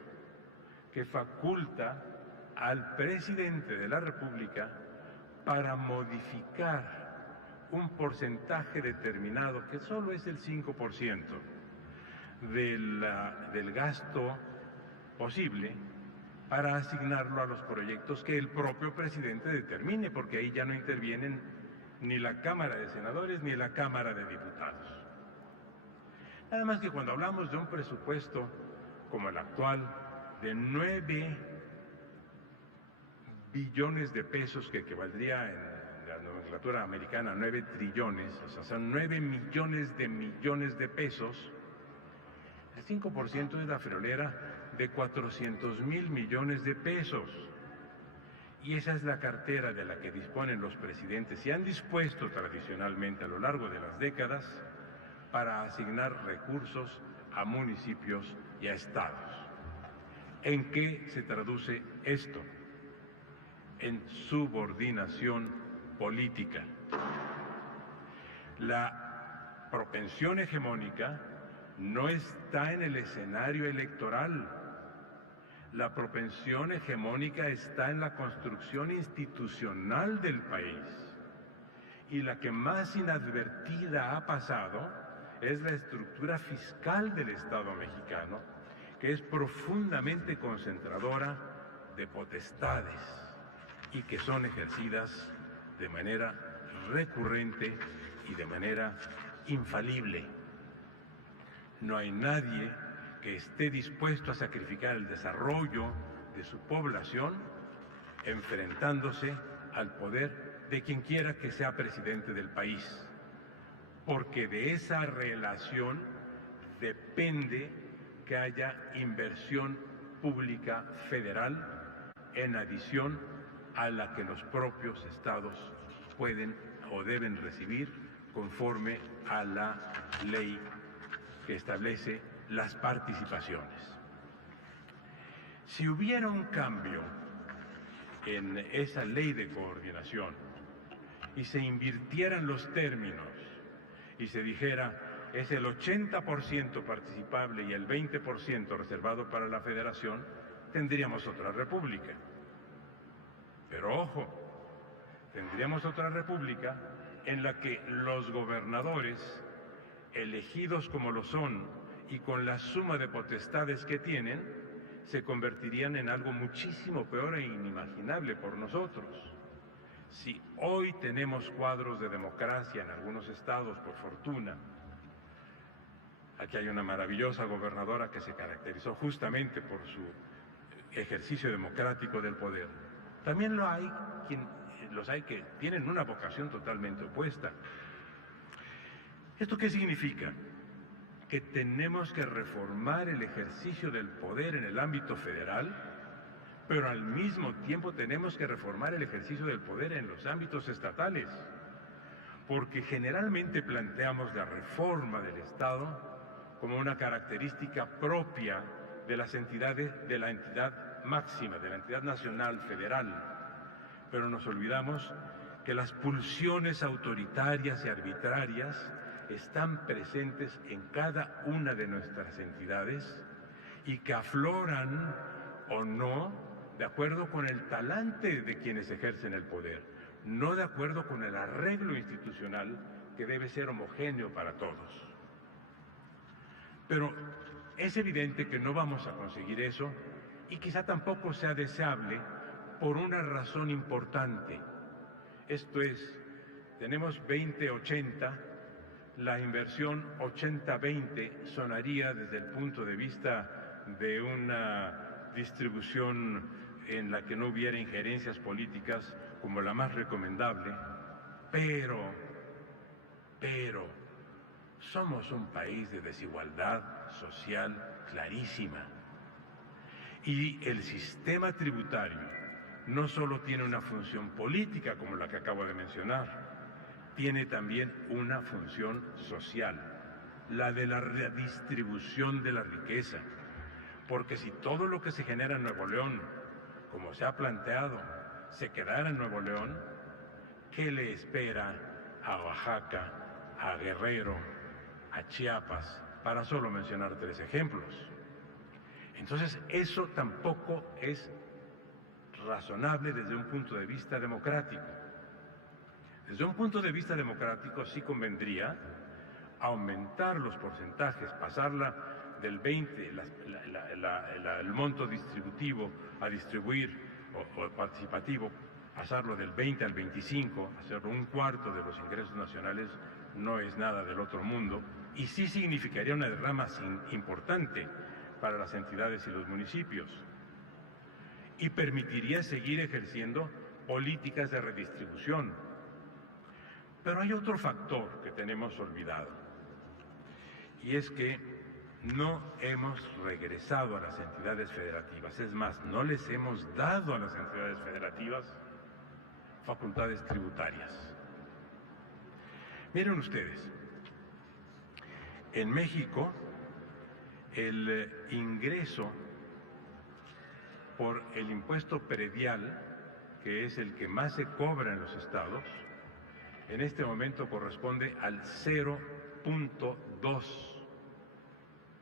que faculta al presidente de la República para modificar un porcentaje determinado, que solo es el 5% del gasto posible, para asignarlo a los proyectos que el propio presidente determine, porque ahí ya no intervienen ni la Cámara de Senadores ni la Cámara de Diputados. Nada más que cuando hablamos de un presupuesto como el actual, de 9 billones de pesos, que equivaldría en la nomenclatura americana a 9 trillones, o sea, son 9 millones de pesos, el 5% es la friolera de 400,000 millones de pesos. Y esa es la cartera de la que disponen los presidentes y han dispuesto tradicionalmente a lo largo de las décadas para asignar recursos a municipios y a estados. ¿En qué se traduce esto? En subordinación política. La propensión hegemónica no está en el escenario electoral. La propensión hegemónica está en la construcción institucional del país. Y la que más inadvertida ha pasado es la estructura fiscal del Estado mexicano, que es profundamente concentradora de potestades y que son ejercidas de manera recurrente y de manera infalible. no hay nadie que esté dispuesto a sacrificar el desarrollo de su población enfrentándose al poder de quien quiera que sea presidente del país, porque de esa relación depende que haya inversión pública federal en adición a la que los propios estados pueden o deben recibir conforme a la ley que establece las participaciones. Si hubiera un cambio en esa ley de coordinación y se invirtieran los términos y se dijera es el 80% participable y el 20% reservado para la federación, tendríamos otra república. Pero ojo, tendríamos otra república en la que los gobernadores, elegidos como lo son y con la suma de potestades que tienen, se convertirían en algo muchísimo peor e inimaginable por nosotros. Si hoy tenemos cuadros de democracia en algunos estados, por fortuna, aquí hay una maravillosa gobernadora que se caracterizó justamente por su ejercicio democrático del poder. También los hay que tienen una vocación totalmente opuesta. ¿Esto qué significa? Que tenemos que reformar el ejercicio del poder en el ámbito federal, pero al mismo tiempo tenemos que reformar el ejercicio del poder en los ámbitos estatales, porque generalmente planteamos la reforma del Estado como una característica propia de las entidades, de la entidad máxima, de la entidad nacional federal, pero nos olvidamos que las pulsiones autoritarias y arbitrarias están presentes en cada una de nuestras entidades y que afloran o no de acuerdo con el talante de quienes ejercen el poder, no de acuerdo con el arreglo institucional que debe ser homogéneo para todos. Pero es evidente que no vamos a conseguir eso y quizá tampoco sea deseable por una razón importante. Esto es, tenemos 20-80, la inversión 80-20 sonaría desde el punto de vista de una distribución en la que no hubiera injerencias políticas como la más recomendable, pero somos un país de desigualdad social clarísima y el sistema tributario no solo tiene una función política como la que acabo de mencionar, tiene también una función social, la de la redistribución de la riqueza, porque si todo lo que se genera en Nuevo León, como se ha planteado, se quedara en Nuevo León, ¿qué le espera a Oaxaca, a Guerrero, a Chiapas, para solo mencionar 3 ejemplos? Entonces, eso tampoco es razonable desde un punto de vista democrático. Desde un punto de vista democrático sí convendría aumentar los porcentajes, pasarla del 20, el monto distributivo a distribuir o participativo, pasarlo del 20 al 25, hacerlo 1/4 de los ingresos nacionales, no es nada del otro mundo y sí significaría una derrama importante para las entidades y los municipios y permitiría seguir ejerciendo políticas de redistribución. Pero hay otro factor que tenemos olvidado y es que no hemos regresado a las entidades federativas, es más, no les hemos dado a las entidades federativas facultades tributarias. Miren ustedes, en México el ingreso por el impuesto predial, que es el que más se cobra en los estados, en este momento corresponde al 0.2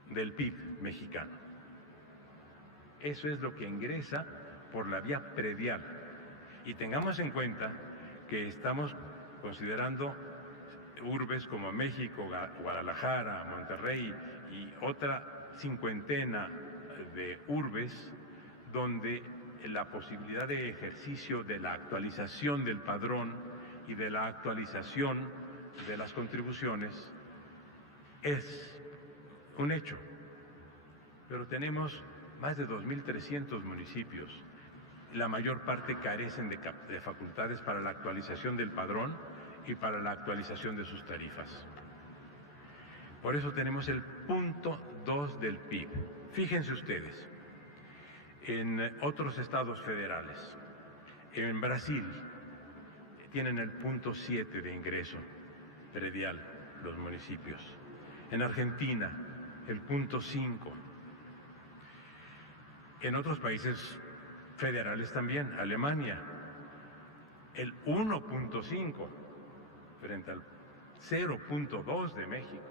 del PIB mexicano. Eso es lo que ingresa por la vía predial. Y tengamos en cuenta que estamos considerando urbes como México, Guadalajara, Monterrey y otra 50 de urbes donde la posibilidad de ejercicio de la actualización del padrón y de la actualización de las contribuciones es un hecho, pero tenemos más de 2.300 municipios. La mayor parte carecen de facultades para la actualización del padrón y para la actualización de sus tarifas. Por eso tenemos el 0.2 del PIB. Fíjense ustedes, en otros estados federales, en Brasil, tienen el 0.7 de ingreso predial los municipios. En Argentina, el 0.5. En otros países federales también, Alemania, el 1.5 frente al 0.2 de México.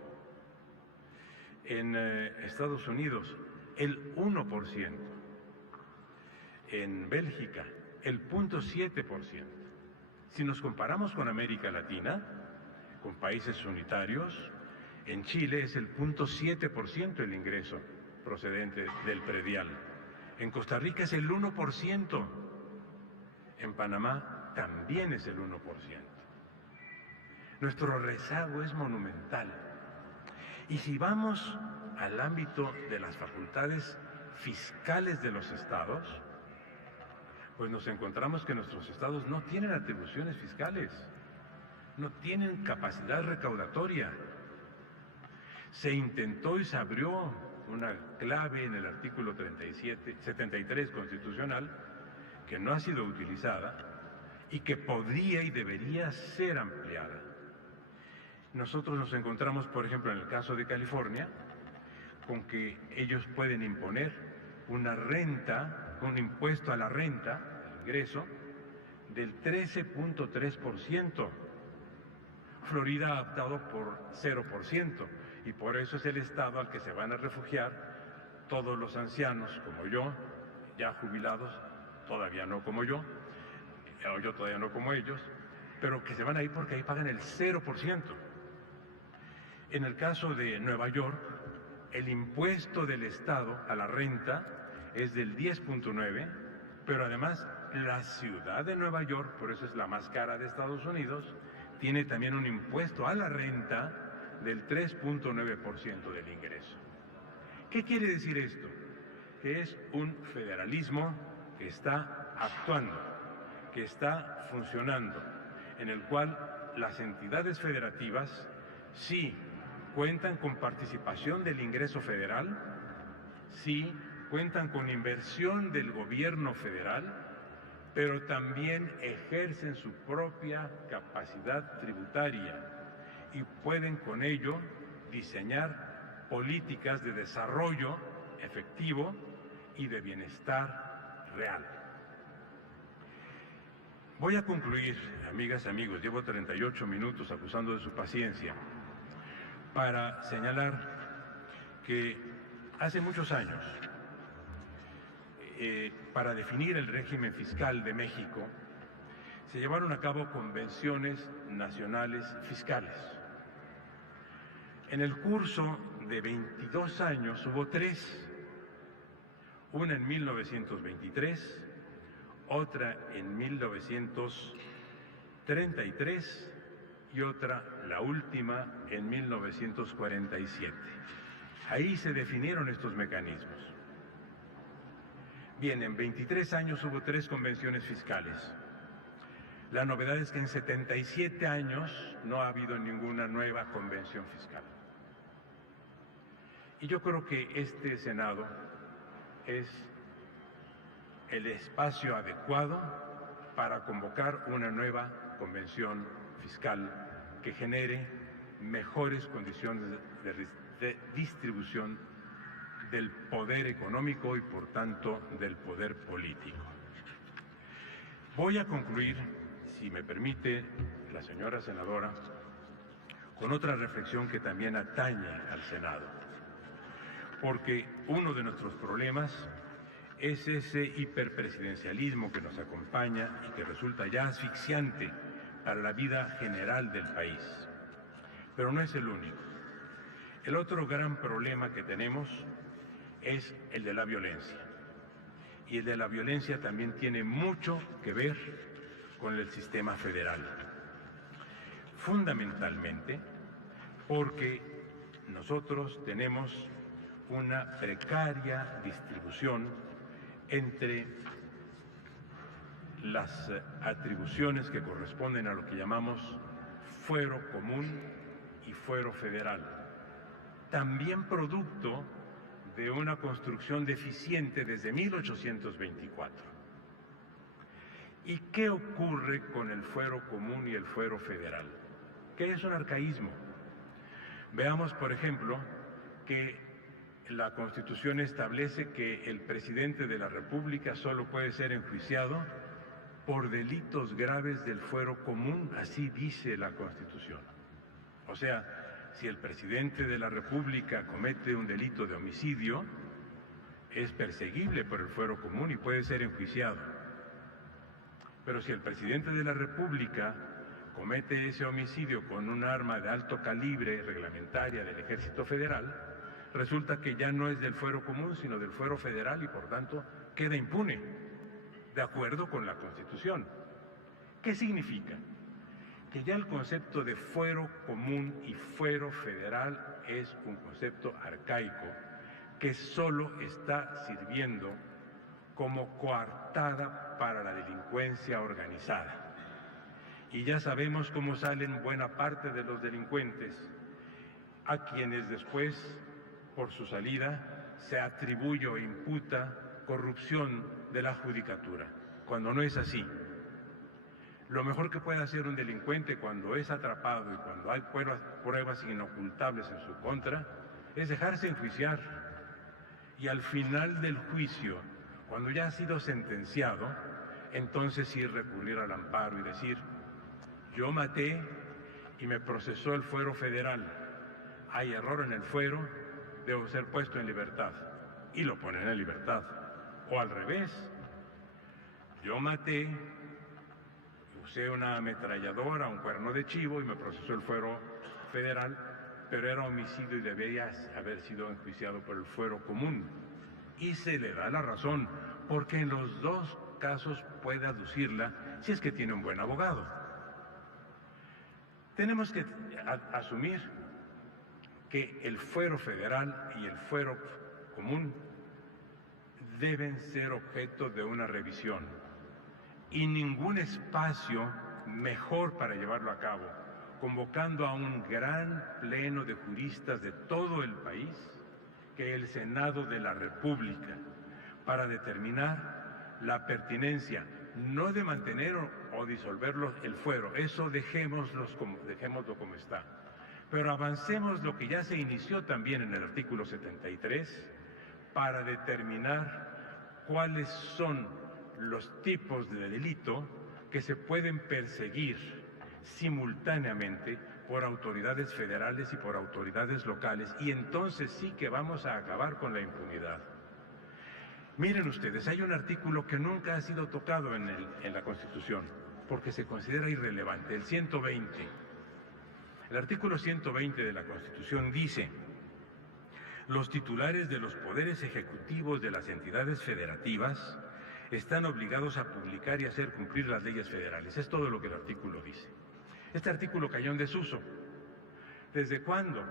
En Estados Unidos, el 1%. En Bélgica, el 0.7%. Si nos comparamos con América Latina, con países unitarios, en Chile es el 0.7% el ingreso procedente del predial. En Costa Rica es el 1%. En Panamá también es el 1%. Nuestro rezago es monumental. Y si vamos al ámbito de las facultades fiscales de los estados, pues nos encontramos que nuestros estados no tienen atribuciones fiscales, no tienen capacidad recaudatoria. Se intentó y se abrió una clave en el artículo 73 constitucional que no ha sido utilizada y que podría y debería ser ampliada. Nosotros nos encontramos, por ejemplo, en el caso de California, con que ellos pueden imponer una renta, un impuesto a la renta, al ingreso, del 13.3%. Florida ha optado por 0%, y por eso es el estado al que se van a refugiar todos los ancianos como yo, ya jubilados, todavía no como yo todavía no como ellos, pero que se van a ir porque ahí pagan el 0%. En el caso de Nueva York, el impuesto del Estado a la renta es del 10.9%, pero además la ciudad de Nueva York, por eso es la más cara de Estados Unidos, tiene también un impuesto a la renta del 3.9% del ingreso. ¿Qué quiere decir esto? Que es un federalismo que está actuando, que está funcionando, en el cual las entidades federativas sí cuentan con participación del ingreso federal, sí cuentan con inversión del gobierno federal, pero también ejercen su propia capacidad tributaria y pueden con ello diseñar políticas de desarrollo efectivo y de bienestar real. Voy a concluir, amigas y amigos, llevo 38 minutos acusando de su paciencia, para señalar que hace muchos años, para definir el régimen fiscal de México, se llevaron a cabo convenciones nacionales fiscales. En el curso de 22 años hubo 3, una en 1923, otra en 1933 y otra, la última, en 1947. Ahí se definieron estos mecanismos. Bien, en 23 años hubo 3 convenciones fiscales. La novedad es que en 77 años no ha habido ninguna nueva convención fiscal. Y yo creo que este Senado es el espacio adecuado para convocar una nueva convención fiscal que genere mejores condiciones de distribución del poder económico y por tanto del poder político. Voy a concluir, si me permite la señora senadora, con otra reflexión que también atañe al Senado, porque uno de nuestros problemas es ese hiperpresidencialismo que nos acompaña y que resulta ya asfixiante para la vida general del país. Pero no es el único. El otro gran problema que tenemos es el de la violencia. Y el de la violencia también tiene mucho que ver con el sistema federal. Fundamentalmente porque nosotros tenemos una precaria distribución entre las atribuciones que corresponden a lo que llamamos fuero común y fuero federal, también producto de una construcción deficiente desde 1824. ¿Y qué ocurre con el fuero común y el fuero federal? ¿Qué es un arcaísmo? Veamos, por ejemplo, que la Constitución establece que el presidente de la República solo puede ser enjuiciado por delitos graves del fuero común, así dice la Constitución. O sea, si el presidente de la República comete un delito de homicidio, es perseguible por el fuero común y puede ser enjuiciado. Pero si el presidente de la República comete ese homicidio con un arma de alto calibre reglamentaria del Ejército Federal, resulta que ya no es del fuero común, sino del fuero federal y por tanto queda impune, de acuerdo con la Constitución. ¿Qué significa? Que ya el concepto de fuero común y fuero federal es un concepto arcaico que solo está sirviendo como coartada para la delincuencia organizada. Y ya sabemos cómo salen buena parte de los delincuentes, a quienes después, por su salida, se atribuye o imputa corrupción de la judicatura, cuando no es así. Lo mejor que puede hacer un delincuente cuando es atrapado y cuando hay pruebas inocultables en su contra es dejarse enjuiciar. Y al final del juicio, cuando ya ha sido sentenciado, entonces sí recurrir al amparo y decir: yo maté y me procesó el fuero federal, hay error en el fuero, debo ser puesto en libertad. Y lo ponen en libertad. O al revés, yo maté, usé una ametralladora, un cuerno de chivo y me procesó el fuero federal, pero era homicidio y debería haber sido enjuiciado por el fuero común. Y se le da la razón, porque en los dos casos puede aducirla si es que tiene un buen abogado. Tenemos que asumir que el fuero federal y el fuero común deben ser objeto de una revisión y ningún espacio mejor para llevarlo a cabo, convocando a un gran pleno de juristas de todo el país, que el Senado de la República, para determinar la pertinencia, no de mantener o disolver el fuero, eso dejémoslo como está, pero avancemos lo que ya se inició también en el artículo 73, para determinar cuáles son los tipos de delito que se pueden perseguir simultáneamente por autoridades federales y por autoridades locales, y entonces sí que vamos a acabar con la impunidad. Miren ustedes, hay un artículo que nunca ha sido tocado en la Constitución, porque se considera irrelevante, el 120. El artículo 120 de la Constitución dice: los titulares de los poderes ejecutivos de las entidades federativas están obligados a publicar y hacer cumplir las leyes federales. Es todo lo que el artículo dice. Este artículo cayó en desuso. ¿Desde cuándo?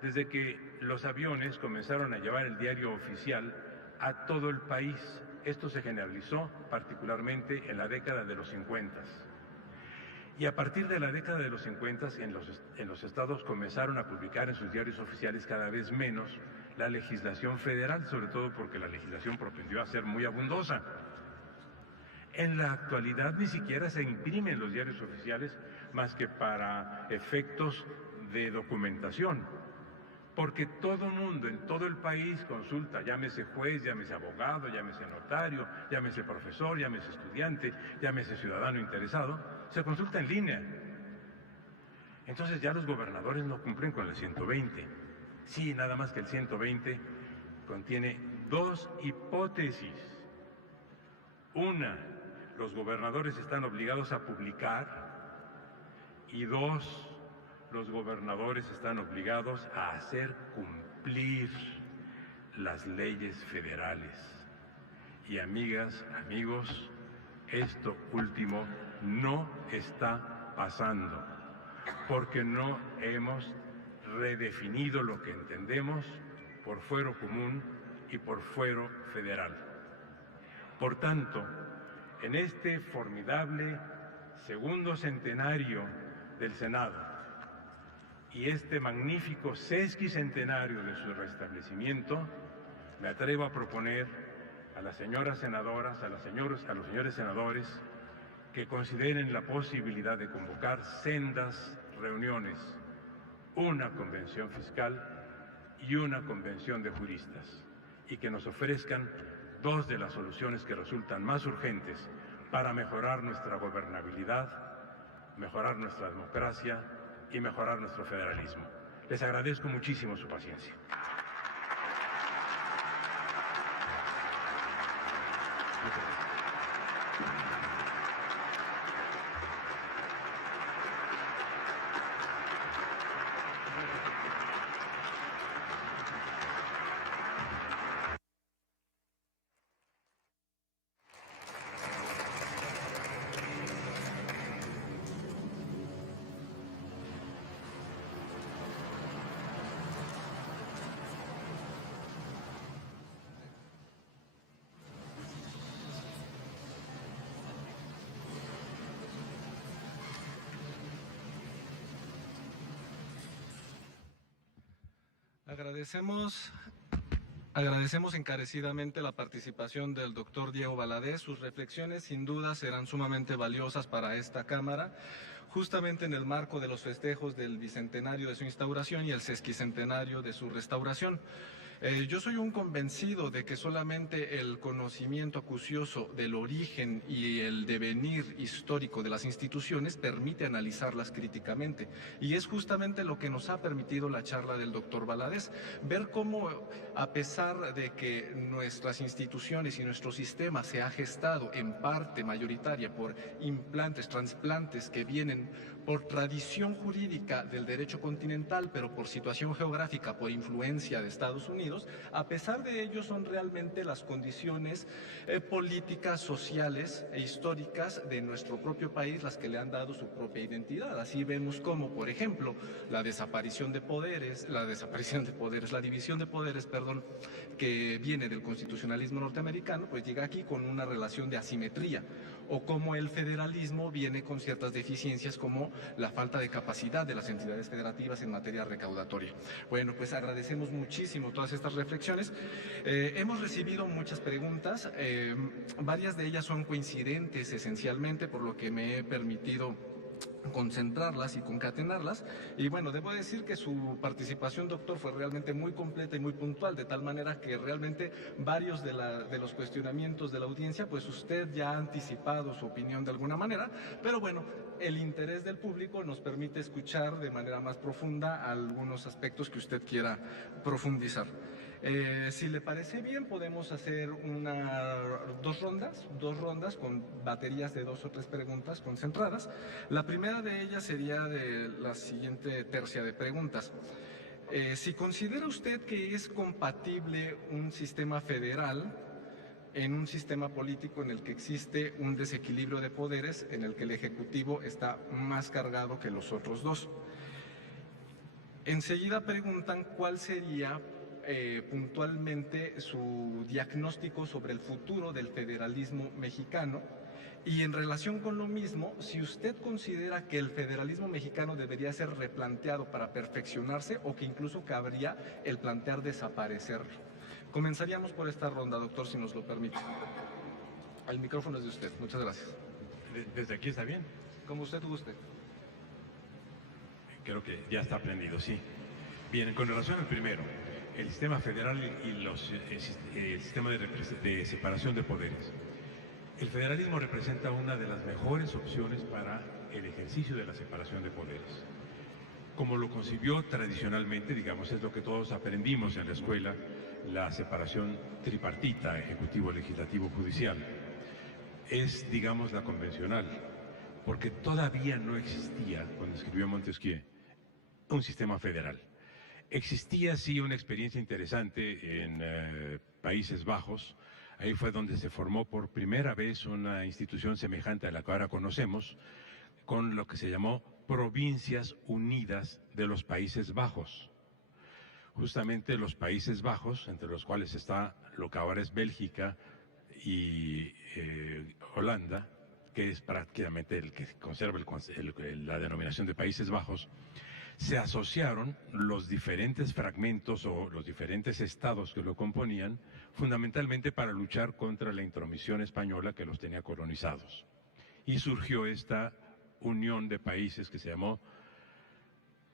Desde que los aviones comenzaron a llevar el diario oficial a todo el país. Esto se generalizó particularmente en la década de los 50. Y a partir de la década de los 50, en los estados comenzaron a publicar en sus diarios oficiales cada vez menos la legislación federal, sobre todo porque la legislación propendió a ser muy abundosa. En la actualidad ni siquiera se imprimen los diarios oficiales más que para efectos de documentación, porque todo mundo en todo el país consulta, llámese juez, llámese abogado, llámese notario, llámese profesor, llámese estudiante, llámese ciudadano interesado, se consulta en línea. Entonces ya los gobernadores no cumplen con el 120. Sí, nada más que el 120 contiene dos hipótesis. Una, los gobernadores están obligados a publicar, y dos, los gobernadores están obligados a hacer cumplir las leyes federales. Y amigas, amigos, esto último no está pasando, porque no hemos redefinido lo que entendemos por fuero común y por fuero federal. Por tanto, en este formidable segundo centenario del Senado y este magnífico sesquicentenario de su restablecimiento, me atrevo a proponer a las señoras senadoras, a los señores senadores, que consideren la posibilidad de convocar sendas reuniones, una convención fiscal y una convención de juristas, y que nos ofrezcan dos de las soluciones que resultan más urgentes para mejorar nuestra gobernabilidad, mejorar nuestra democracia y mejorar nuestro federalismo. Les agradezco muchísimo su paciencia. Agradecemos encarecidamente la participación del doctor Diego Valadez. Sus reflexiones sin duda serán sumamente valiosas para esta Cámara, justamente en el marco de los festejos del bicentenario de su instauración y el sesquicentenario de su restauración. Yo soy un convencido de que solamente el conocimiento acucioso del origen y el devenir histórico de las instituciones permite analizarlas críticamente. Y es justamente lo que nos ha permitido la charla del doctor Valadez, ver cómo, a pesar de que nuestras instituciones y nuestro sistema se ha gestado en parte mayoritaria por implantes, trasplantes que vienen por tradición jurídica del derecho continental, pero por situación geográfica, por influencia de Estados Unidos, a pesar de ello son realmente las condiciones políticas, sociales e históricas de nuestro propio país las que le han dado su propia identidad. Así vemos como, por ejemplo, la división de poderes, que viene del constitucionalismo norteamericano, pues llega aquí con una relación de asimetría, o como el federalismo viene con ciertas deficiencias como la falta de capacidad de las entidades federativas en materia recaudatoria. Bueno, pues agradecemos muchísimo todas estas reflexiones. Hemos recibido muchas preguntas, varias de ellas son coincidentes esencialmente, por lo que me he permitido concentrarlas y concatenarlas. Y bueno, debo decir que su participación, doctor, fue realmente muy completa y muy puntual, de tal manera que realmente varios de los cuestionamientos de la audiencia, pues usted ya ha anticipado su opinión de alguna manera, pero bueno, el interés del público nos permite escuchar de manera más profunda algunos aspectos que usted quiera profundizar. Si le parece bien, podemos hacer dos rondas con baterías de 2 o 3 preguntas concentradas. La primera de ellas sería de la siguiente tercia de preguntas. Si considera usted que es compatible un sistema federal en un sistema político en el que existe un desequilibrio de poderes, en el que el Ejecutivo está más cargado que los otros dos. Enseguida preguntan cuál sería puntualmente su diagnóstico sobre el futuro del federalismo mexicano, y en relación con lo mismo, si usted considera que el federalismo mexicano debería ser replanteado para perfeccionarse o que incluso cabría el plantear desaparecerlo. Comenzaríamos por esta ronda, doctor, si nos lo permite. El micrófono es de usted. Muchas gracias. ¿Desde aquí está bien? Como usted guste. Creo que ya está aprendido, sí. Bien, con relación al primero, el sistema federal y el sistema de separación de poderes. El federalismo representa una de las mejores opciones para el ejercicio de la separación de poderes. Como lo concibió tradicionalmente, digamos, es lo que todos aprendimos en la escuela, la separación tripartita, ejecutivo, legislativo, judicial. Es, digamos, la convencional, porque todavía no existía, cuando escribió Montesquieu, un sistema federal. Existía, sí, una experiencia interesante en Países Bajos. Ahí fue donde se formó por primera vez una institución semejante a la que ahora conocemos, con lo que se llamó Provincias Unidas de los Países Bajos. justamente los Países Bajos, entre los cuales está lo que ahora es Bélgica y Holanda, que es prácticamente el que conserva la denominación de Países Bajos, se asociaron los diferentes fragmentos o los diferentes estados que lo componían, fundamentalmente para luchar contra la intromisión española que los tenía colonizados. Y surgió esta unión de países que se llamó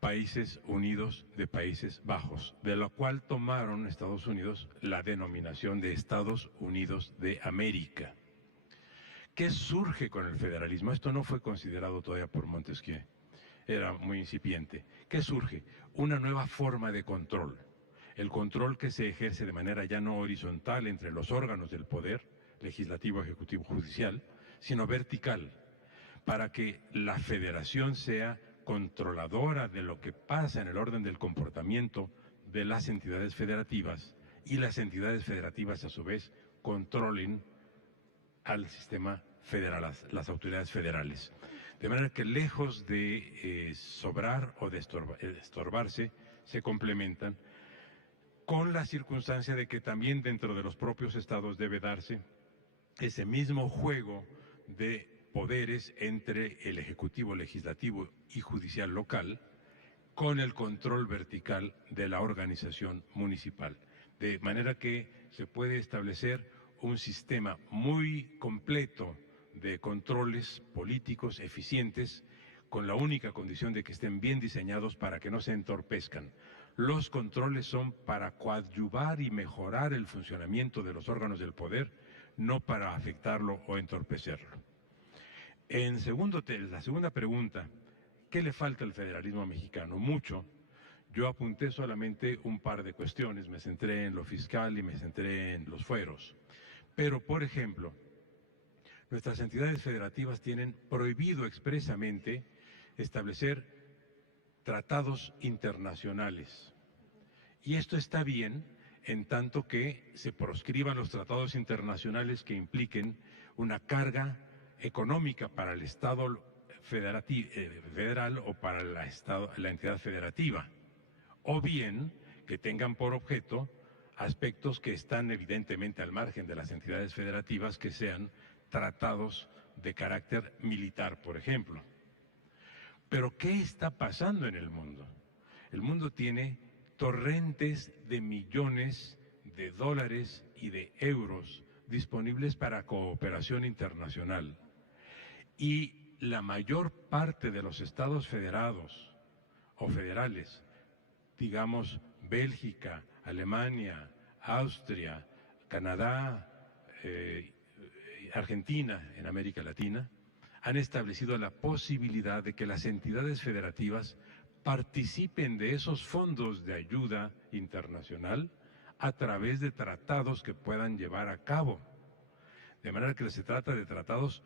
Países Unidos de Países Bajos, de la cual tomaron Estados Unidos la denominación de Estados Unidos de América. ¿Qué surge con el federalismo? Esto no fue considerado todavía por Montesquieu, era muy incipiente. ¿Qué surge? Una nueva forma de control. El control que se ejerce de manera ya no horizontal entre los órganos del poder, legislativo, ejecutivo, judicial, sino vertical, para que la federación sea controladora de lo que pasa en el orden del comportamiento de las entidades federativas y las entidades federativas a su vez controlen al sistema federal, las autoridades federales. De manera que lejos de sobrar o de estorbarse, se complementan con la circunstancia de que también dentro de los propios estados debe darse ese mismo juego de poderes entre el ejecutivo, legislativo y judicial local, con el control vertical de la organización municipal. De manera que se puede establecer un sistema muy completo de controles políticos eficientes, con la única condición de que estén bien diseñados para que no se entorpezcan. Los controles son para coadyuvar y mejorar el funcionamiento de los órganos del poder, no para afectarlo o entorpecerlo. La segunda pregunta, ¿qué le falta al federalismo mexicano? Mucho. Yo apunté solamente un par de cuestiones, me centré en lo fiscal y me centré en los fueros. Pero, por ejemplo, nuestras entidades federativas tienen prohibido expresamente establecer tratados internacionales. Y esto está bien en tanto que se proscriban los tratados internacionales que impliquen una carga económica para el Estado federal o para la entidad federativa, o bien que tengan por objeto aspectos que están evidentemente al margen de las entidades federativas, que sean tratados de carácter militar, por ejemplo. Pero ¿qué está pasando en el mundo? El mundo tiene torrentes de millones de dólares y de euros disponibles para cooperación internacional. Y la mayor parte de los estados federados o federales, digamos Bélgica, Alemania, Austria, Canadá, Argentina en América Latina, han establecido la posibilidad de que las entidades federativas participen de esos fondos de ayuda internacional a través de tratados que puedan llevar a cabo. De manera que se trata de tratados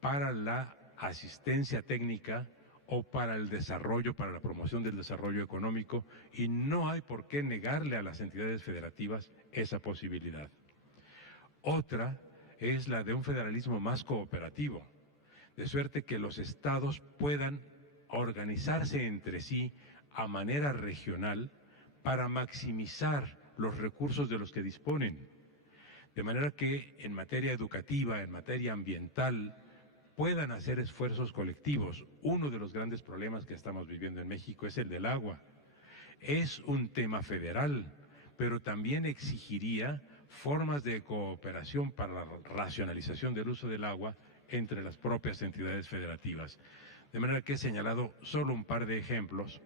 para la asistencia técnica o para el desarrollo, para la promoción del desarrollo económico, y no hay por qué negarle a las entidades federativas esa posibilidad. Otra es la de un federalismo más cooperativo, de suerte que los estados puedan organizarse entre sí a manera regional para maximizar los recursos de los que disponen, de manera que en materia educativa, en materia ambiental, puedan hacer esfuerzos colectivos. Uno de los grandes problemas que estamos viviendo en México es el del agua. Es un tema federal, pero también exigiría formas de cooperación para la racionalización del uso del agua entre las propias entidades federativas. De manera que he señalado solo un par de ejemplos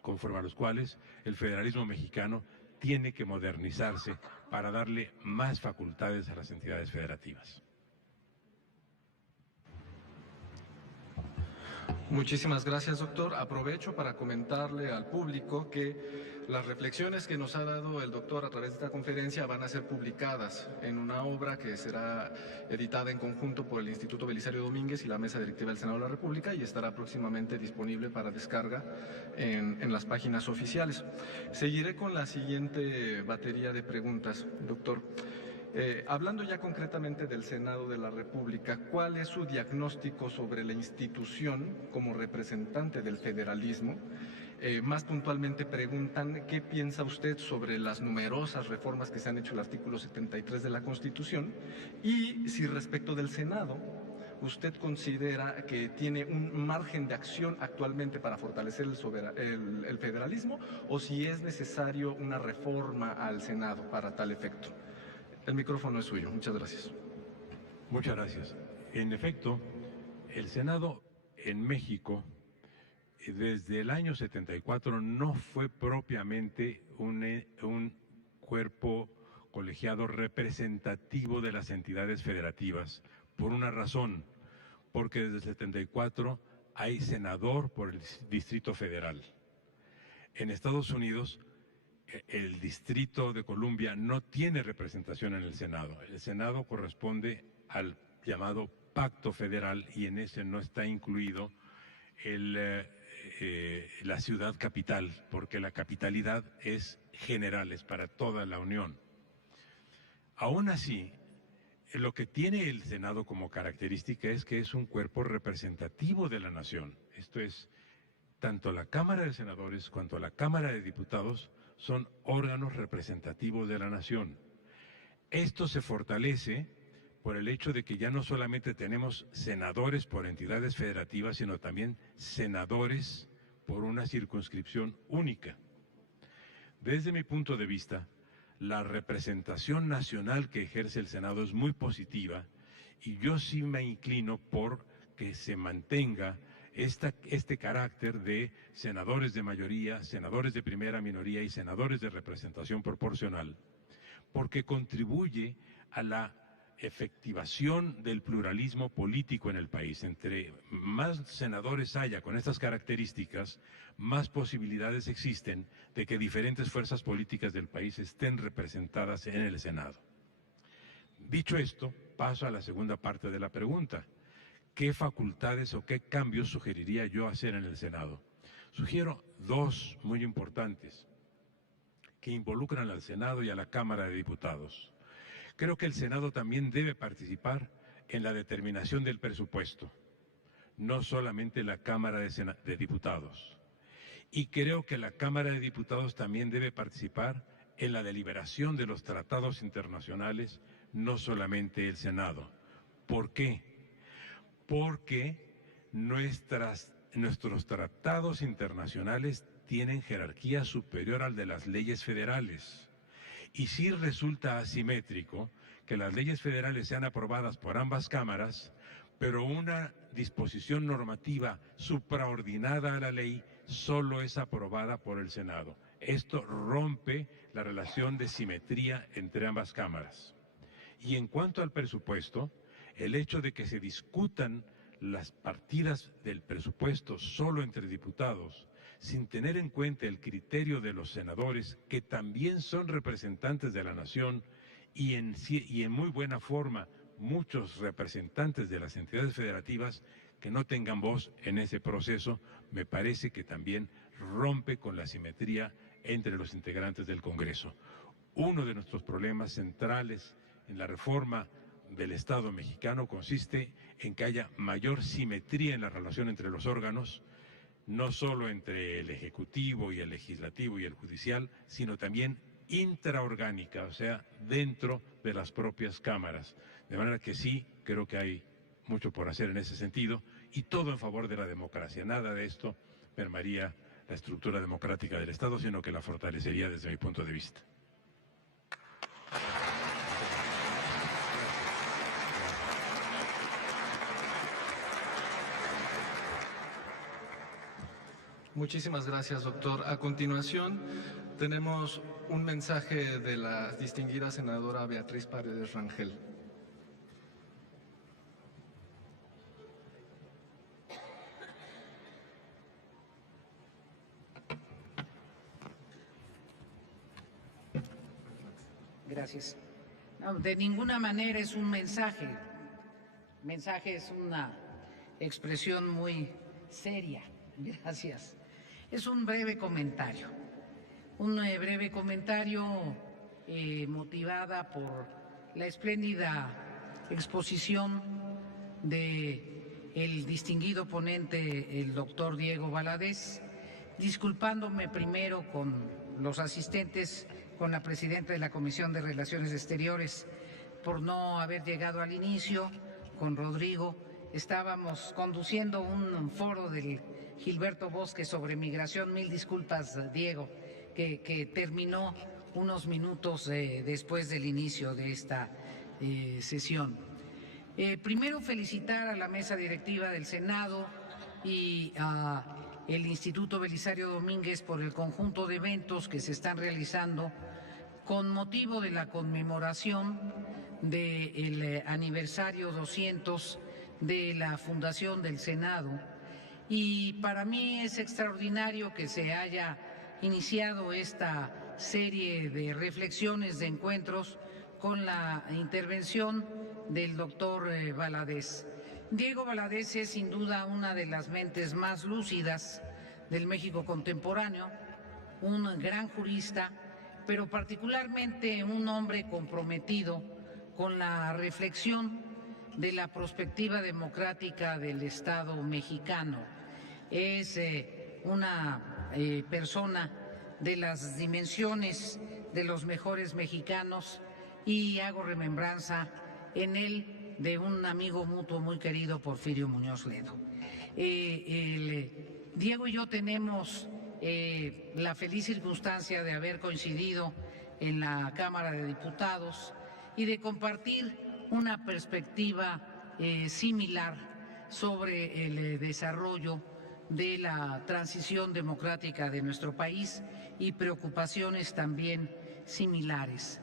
conforme a los cuales el federalismo mexicano tiene que modernizarse para darle más facultades a las entidades federativas. Muchísimas gracias, doctor. Aprovecho para comentarle al público que las reflexiones que nos ha dado el doctor a través de esta conferencia van a ser publicadas en una obra que será editada en conjunto por el Instituto Belisario Domínguez y la Mesa Directiva del Senado de la República, y estará próximamente disponible para descarga en las páginas oficiales. Seguiré con la siguiente batería de preguntas, doctor. Hablando ya concretamente del Senado de la República, ¿cuál es su diagnóstico sobre la institución como representante del federalismo? Más puntualmente preguntan qué piensa usted sobre las numerosas reformas que se han hecho al artículo 73 de la Constitución y si respecto del Senado usted considera que tiene un margen de acción actualmente para fortalecer el federalismo o si es necesario una reforma al Senado para tal efecto. El micrófono es suyo. Muchas gracias. Muchas gracias. En efecto, el Senado en México desde el año 74 no fue propiamente un cuerpo colegiado representativo de las entidades federativas, por una razón, porque desde el 74 hay senador por el Distrito Federal. En Estados Unidos, el Distrito de Columbia no tiene representación en el Senado. El Senado corresponde al llamado Pacto Federal y en ese no está incluido la ciudad capital, porque la capitalidad es general, es para toda la Unión. Aún así, lo que tiene el Senado como característica es que es un cuerpo representativo de la nación. Esto es, tanto la Cámara de Senadores cuanto la Cámara de Diputados son órganos representativos de la nación. Esto se fortalece por el hecho de que ya no solamente tenemos senadores por entidades federativas, sino también senadores por una circunscripción única. Desde mi punto de vista, la representación nacional que ejerce el Senado es muy positiva y yo sí me inclino por que se mantenga este carácter de senadores de mayoría, senadores de primera minoría y senadores de representación proporcional, porque contribuye a la efectivación del pluralismo político en el país. Entre más senadores haya con estas características, más posibilidades existen de que diferentes fuerzas políticas del país estén representadas en el Senado. Dicho esto, paso a la segunda parte de la pregunta. ¿Qué facultades o qué cambios sugeriría yo hacer en el Senado? Sugiero dos muy importantes que involucran al Senado y a la Cámara de Diputados. Creo que el Senado también debe participar en la determinación del presupuesto, no solamente la Cámara de Diputados. Y creo que la Cámara de Diputados también debe participar en la deliberación de los tratados internacionales, no solamente el Senado. ¿Por qué? Porque nuestros tratados internacionales tienen jerarquía superior al de las leyes federales. Y sí resulta asimétrico que las leyes federales sean aprobadas por ambas cámaras, pero una disposición normativa supraordinada a la ley solo es aprobada por el Senado. Esto rompe la relación de simetría entre ambas cámaras. Y en cuanto al presupuesto, el hecho de que se discutan las partidas del presupuesto solo entre diputados, sin tener en cuenta el criterio de los senadores, que también son representantes de la nación, y en muy buena forma muchos representantes de las entidades federativas que no tengan voz en ese proceso, me parece que también rompe con la simetría entre los integrantes del Congreso. Uno de nuestros problemas centrales en la reforma del Estado mexicano consiste en que haya mayor simetría en la relación entre los órganos, no solo entre el Ejecutivo y el Legislativo y el Judicial, sino también intraorgánica, o sea, dentro de las propias cámaras. De manera que sí, creo que hay mucho por hacer en ese sentido y todo en favor de la democracia. Nada de esto mermaría la estructura democrática del Estado, sino que la fortalecería desde mi punto de vista. Muchísimas gracias, doctor. A continuación, tenemos un mensaje de la distinguida senadora Beatriz Paredes Rangel. Gracias. No, de ninguna manera es un mensaje. Mensaje es una expresión muy seria. Gracias. Es un breve comentario. Una breve comentario motivada por la espléndida exposición del distinguido ponente, el doctor Diego Valadez, disculpándome primero con los asistentes, con la presidenta de la Comisión de Relaciones Exteriores por no haber llegado al inicio, con Rodrigo. Estábamos conduciendo un foro del Gilberto Bosque sobre migración. Mil disculpas, Diego, que terminó unos minutos después del inicio de esta sesión. Primero, felicitar a la mesa directiva del Senado y a el Instituto Belisario Domínguez por el conjunto de eventos que se están realizando con motivo de la conmemoración del aniversario 200 de la fundación del Senado. Y para mí es extraordinario que se haya iniciado esta serie de reflexiones, de encuentros, con la intervención del doctor Valadez. Diego Valadez es sin duda una de las mentes más lúcidas del México contemporáneo, un gran jurista, pero particularmente un hombre comprometido con la reflexión de la perspectiva democrática del Estado mexicano. Es una persona de las dimensiones de los mejores mexicanos y hago remembranza en él de un amigo mutuo muy querido, Porfirio Muñoz Ledo. Diego y yo tenemos la feliz circunstancia de haber coincidido en la Cámara de Diputados y de compartir una perspectiva similar sobre el desarrollo de la transición democrática de nuestro país y preocupaciones también similares.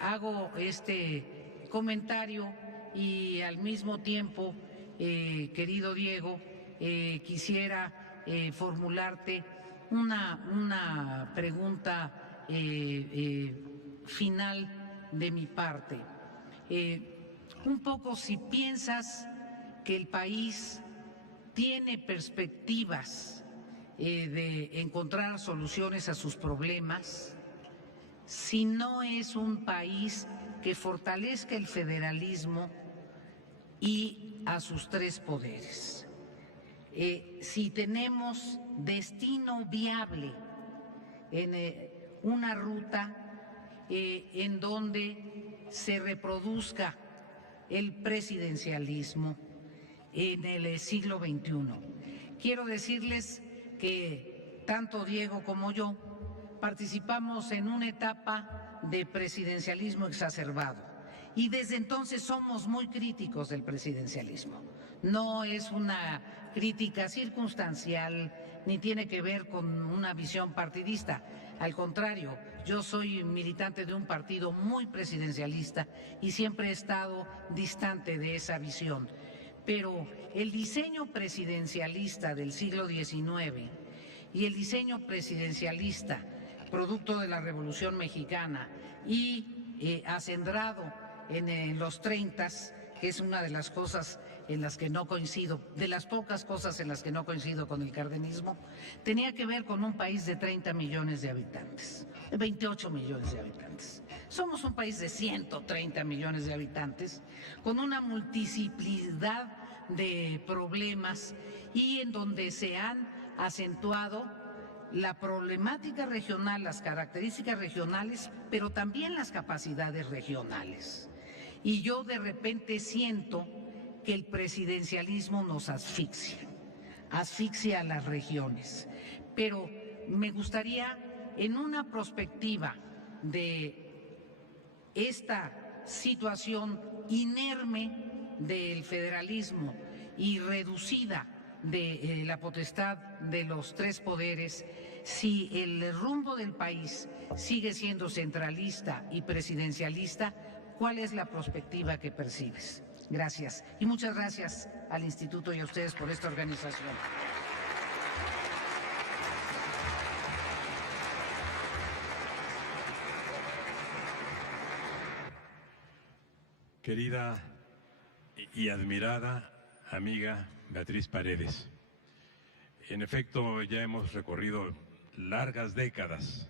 Hago este comentario y al mismo tiempo, querido Diego, quisiera formularte una pregunta final de mi parte. Un poco si piensas que el país tiene perspectivas de encontrar soluciones a sus problemas, si no es un país que fortalezca el federalismo y a sus tres poderes. Si tenemos destino viable en una ruta en donde se reproduzca el presidencialismo en el siglo XXI. Quiero decirles que tanto Diego como yo participamos en una etapa de presidencialismo exacerbado y desde entonces somos muy críticos del presidencialismo. No es una crítica circunstancial ni tiene que ver con una visión partidista. Al contrario, yo soy militante de un partido muy presidencialista y siempre he estado distante de esa visión. Pero el diseño presidencialista del siglo XIX y el diseño presidencialista producto de la Revolución Mexicana y acendrado en los 30s, que es una de las cosas en las que no coincido, de las pocas cosas en las que no coincido con el cardenismo, tenía que ver con un país de 30 millones de habitantes, de 28 millones de habitantes. Somos un país de 130 millones de habitantes, con una multiplicidad de problemas y en donde se han acentuado la problemática regional, las características regionales, pero también las capacidades regionales. Y yo de repente siento que el presidencialismo nos asfixia a las regiones. Pero me gustaría, en una perspectiva de esta situación inerme del federalismo y reducida de la potestad de los tres poderes, si el rumbo del país sigue siendo centralista y presidencialista, ¿cuál es la perspectiva que percibes? Gracias. Y muchas gracias al Instituto y a ustedes por esta organización. Querida y admirada amiga Beatriz Paredes, en efecto ya hemos recorrido largas décadas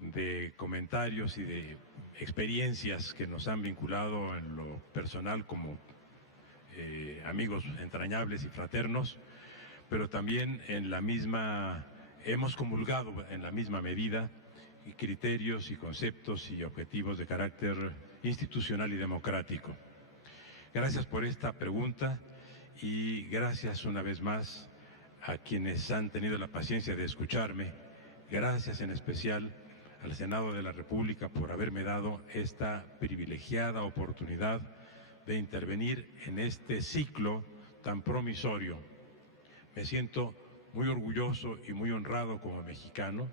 de comentarios y de experiencias que nos han vinculado en lo personal como amigos entrañables y fraternos, pero también hemos comulgado en la misma medida criterios y conceptos y objetivos de carácter institucional y democrático. Gracias por esta pregunta y gracias una vez más a quienes han tenido la paciencia de escucharme. Gracias en especial al Senado de la República por haberme dado esta privilegiada oportunidad de intervenir en este ciclo tan promisorio. Me siento muy orgulloso y muy honrado como mexicano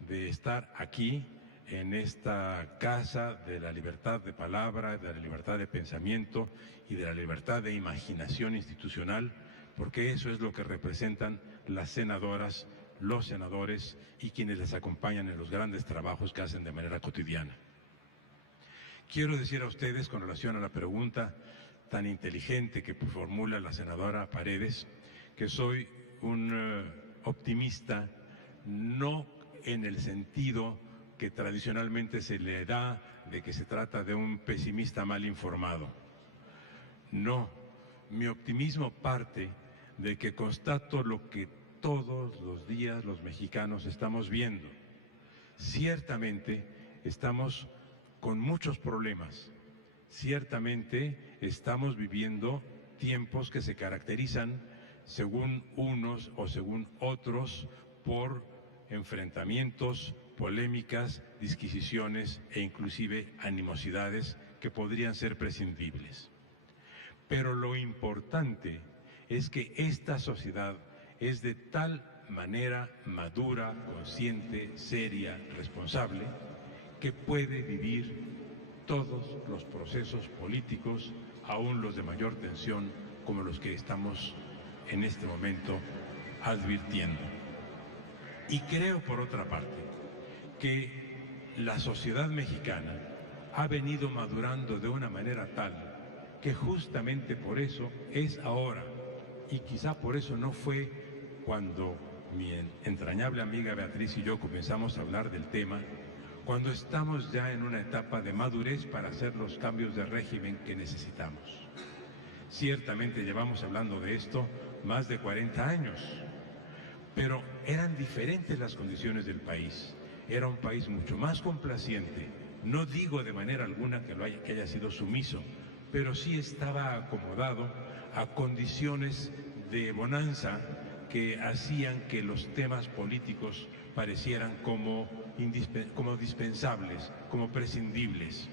de estar aquí en esta casa de la libertad de palabra, de la libertad de pensamiento y de la libertad de imaginación institucional, porque eso es lo que representan las senadoras, los senadores y quienes les acompañan en los grandes trabajos que hacen de manera cotidiana. Quiero decir a ustedes, con relación a la pregunta tan inteligente que formula la senadora Paredes, que soy un optimista, no en el sentido que tradicionalmente se le da de que se trata de un pesimista mal informado. No, mi optimismo parte de que constato lo que todos los días los mexicanos estamos viendo. Ciertamente estamos con muchos problemas, ciertamente estamos viviendo tiempos que se caracterizan, según unos o según otros, por enfrentamientos, polémicas, disquisiciones e inclusive animosidades que podrían ser prescindibles. Pero lo importante es que esta sociedad es de tal manera madura, consciente, seria, responsable, que puede vivir todos los procesos políticos, aún los de mayor tensión, como los que estamos en este momento advirtiendo. Y creo, por otra parte, que la sociedad mexicana ha venido madurando de una manera tal que justamente por eso es ahora, y quizá por eso no fue cuando mi entrañable amiga Beatriz y yo comenzamos a hablar del tema, cuando estamos ya en una etapa de madurez para hacer los cambios de régimen que necesitamos. Ciertamente llevamos hablando de esto más de 40 años, pero eran diferentes las condiciones del país. Era un país mucho más complaciente. No digo de manera alguna que haya sido sumiso, pero sí estaba acomodado a condiciones de bonanza que hacían que los temas políticos parecieran como dispensables, como prescindibles.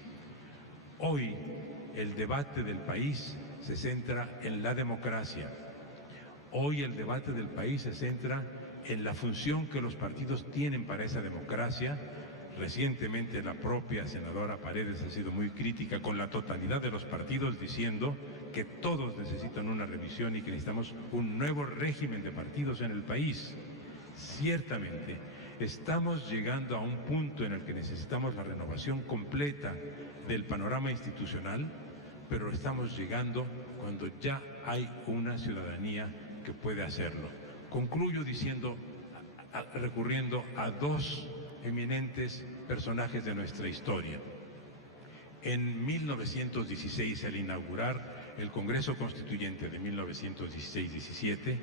Hoy el debate del país se centra en la democracia. Hoy el debate del país se centra en la función que los partidos tienen para esa democracia. Recientemente la propia senadora Paredes ha sido muy crítica con la totalidad de los partidos, diciendo que todos necesitan una revisión y que necesitamos un nuevo régimen de partidos en el país. Ciertamente, estamos llegando a un punto en el que necesitamos la renovación completa del panorama institucional, pero estamos llegando cuando ya hay una ciudadanía que puede hacerlo. Concluyo recurriendo a dos eminentes personajes de nuestra historia. En 1916, al inaugurar el Congreso Constituyente de 1916-17,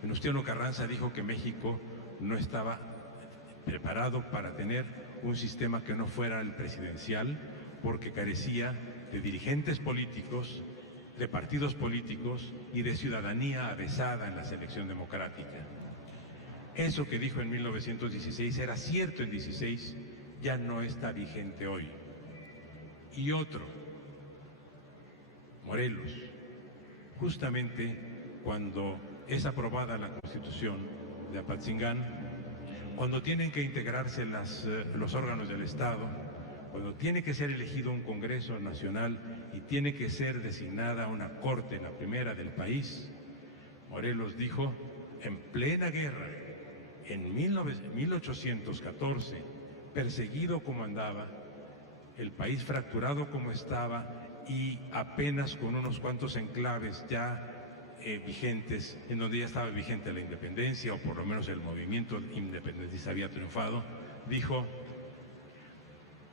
Venustiano Carranza dijo que México no estaba preparado para tener un sistema que no fuera el presidencial, porque carecía de dirigentes políticos, de partidos políticos y de ciudadanía avesada en la selección democrática. Eso que dijo en 1916 era cierto en 16, ya no está vigente hoy. Y otro, Morelos, justamente cuando es aprobada la Constitución de Apatzingán, cuando tienen que integrarse los órganos del Estado, cuando tiene que ser elegido un Congreso Nacional y tiene que ser designada una Corte, la primera del país, Morelos dijo, en plena guerra, en 1814, perseguido como andaba, el país fracturado como estaba y apenas con unos cuantos enclaves ya vigentes, en donde ya estaba vigente la independencia, o por lo menos el movimiento independentista había triunfado, dijo,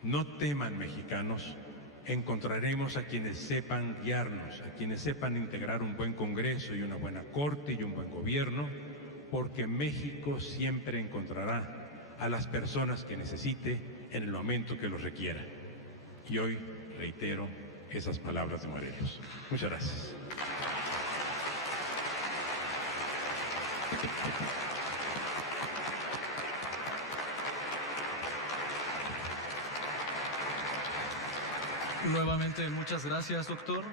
No teman, mexicanos, encontraremos a quienes sepan guiarnos, a quienes sepan integrar un buen Congreso y una buena Corte y un buen gobierno, porque México siempre encontrará a las personas que necesite en el momento que los requiera. Y hoy reitero esas palabras de Morelos. Muchas gracias. Nuevamente, muchas gracias, doctor.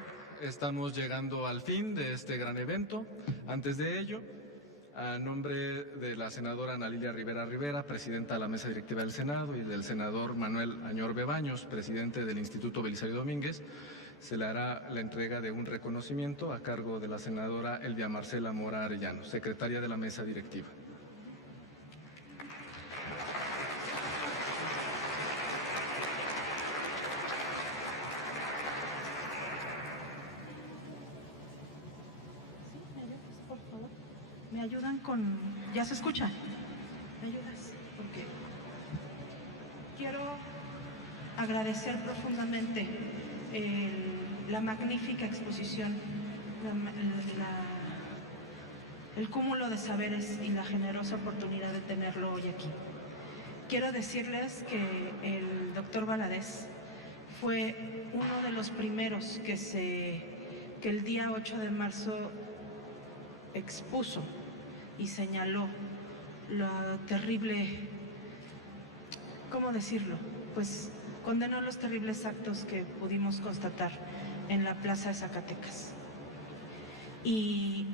Estamos llegando al fin de este gran evento. Antes de ello, a nombre de la senadora Ana Lilia Rivera Rivera, presidenta de la Mesa Directiva del Senado, y del senador Manuel Añorbe Baños, presidente del Instituto Belisario Domínguez, se le hará la entrega de un reconocimiento a cargo de la senadora Elvia Marcela Mora Arellano, secretaria de la Mesa Directiva. ¿Me ayudan con...? ¿Ya se escucha? ¿Me ayudas? Porque quiero agradecer profundamente la magnífica exposición, el cúmulo de saberes y la generosa oportunidad de tenerlo hoy aquí. Quiero decirles que el doctor Valadez fue uno de los primeros que el día 8 de marzo expuso y señaló la terrible, ¿cómo decirlo? Pues condenó los terribles actos que pudimos constatar en la plaza de Zacatecas. Y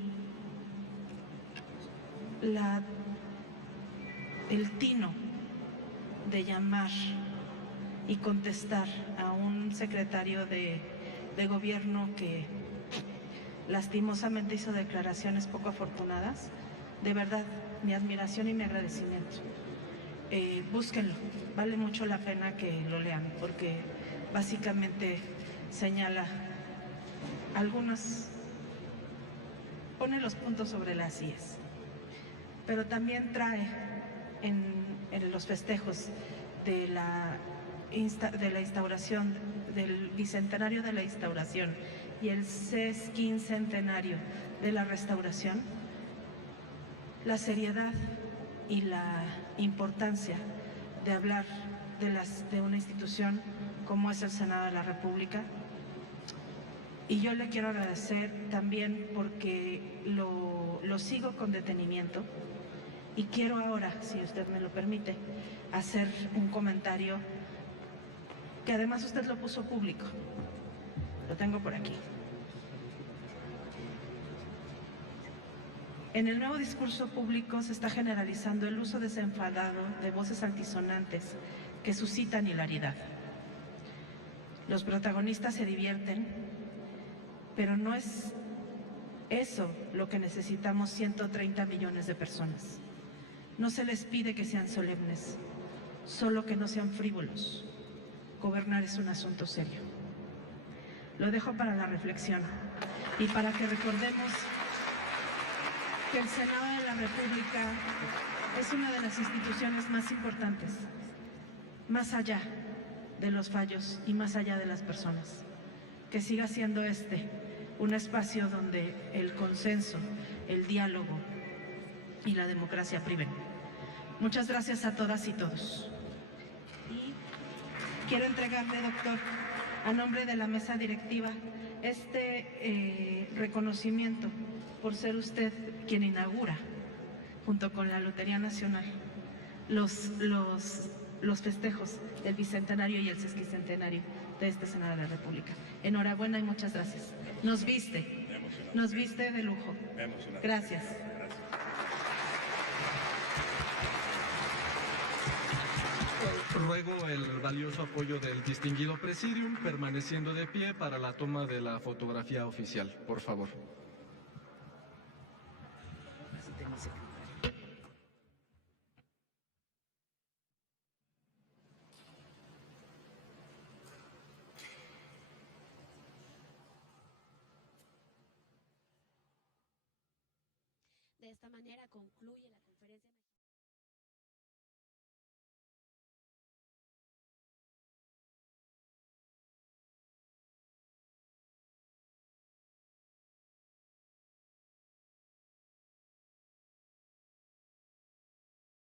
el tino de llamar y contestar a un secretario de gobierno que lastimosamente hizo declaraciones poco afortunadas, de verdad, mi admiración y mi agradecimiento. Búsquenlo, vale mucho la pena que lo lean, porque básicamente señala pone los puntos sobre las íes, pero también trae en los festejos de la instauración, del bicentenario de la instauración y el sesquincentenario de la restauración, la seriedad y la importancia de hablar de una institución como es el Senado de la República. Y yo le quiero agradecer también porque lo sigo con detenimiento y quiero ahora, si usted me lo permite, hacer un comentario que además usted lo puso público. Lo tengo por aquí. En el nuevo discurso público se está generalizando el uso desenfadado de voces altisonantes que suscitan hilaridad. Los protagonistas se divierten, pero no es eso lo que necesitamos 130 millones de personas. No se les pide que sean solemnes, solo que no sean frívolos. Gobernar es un asunto serio. Lo dejo para la reflexión y para que recordemos que el Senado de la República es una de las instituciones más importantes, más allá de los fallos y más allá de las personas. Que siga siendo un espacio donde el consenso, el diálogo y la democracia priven. Muchas gracias a todas y todos. Y quiero entregarle, doctor, a nombre de la mesa directiva, reconocimiento por ser usted quien inaugura, junto con la Lotería Nacional, los festejos del bicentenario y el sesquicentenario de este Senado de la República. Enhorabuena y muchas gracias. Nos viste de lujo. Gracias. Ruego el valioso apoyo del distinguido Presidium, permaneciendo de pie para la toma de la fotografía oficial, por favor. De esta manera concluye la conferencia.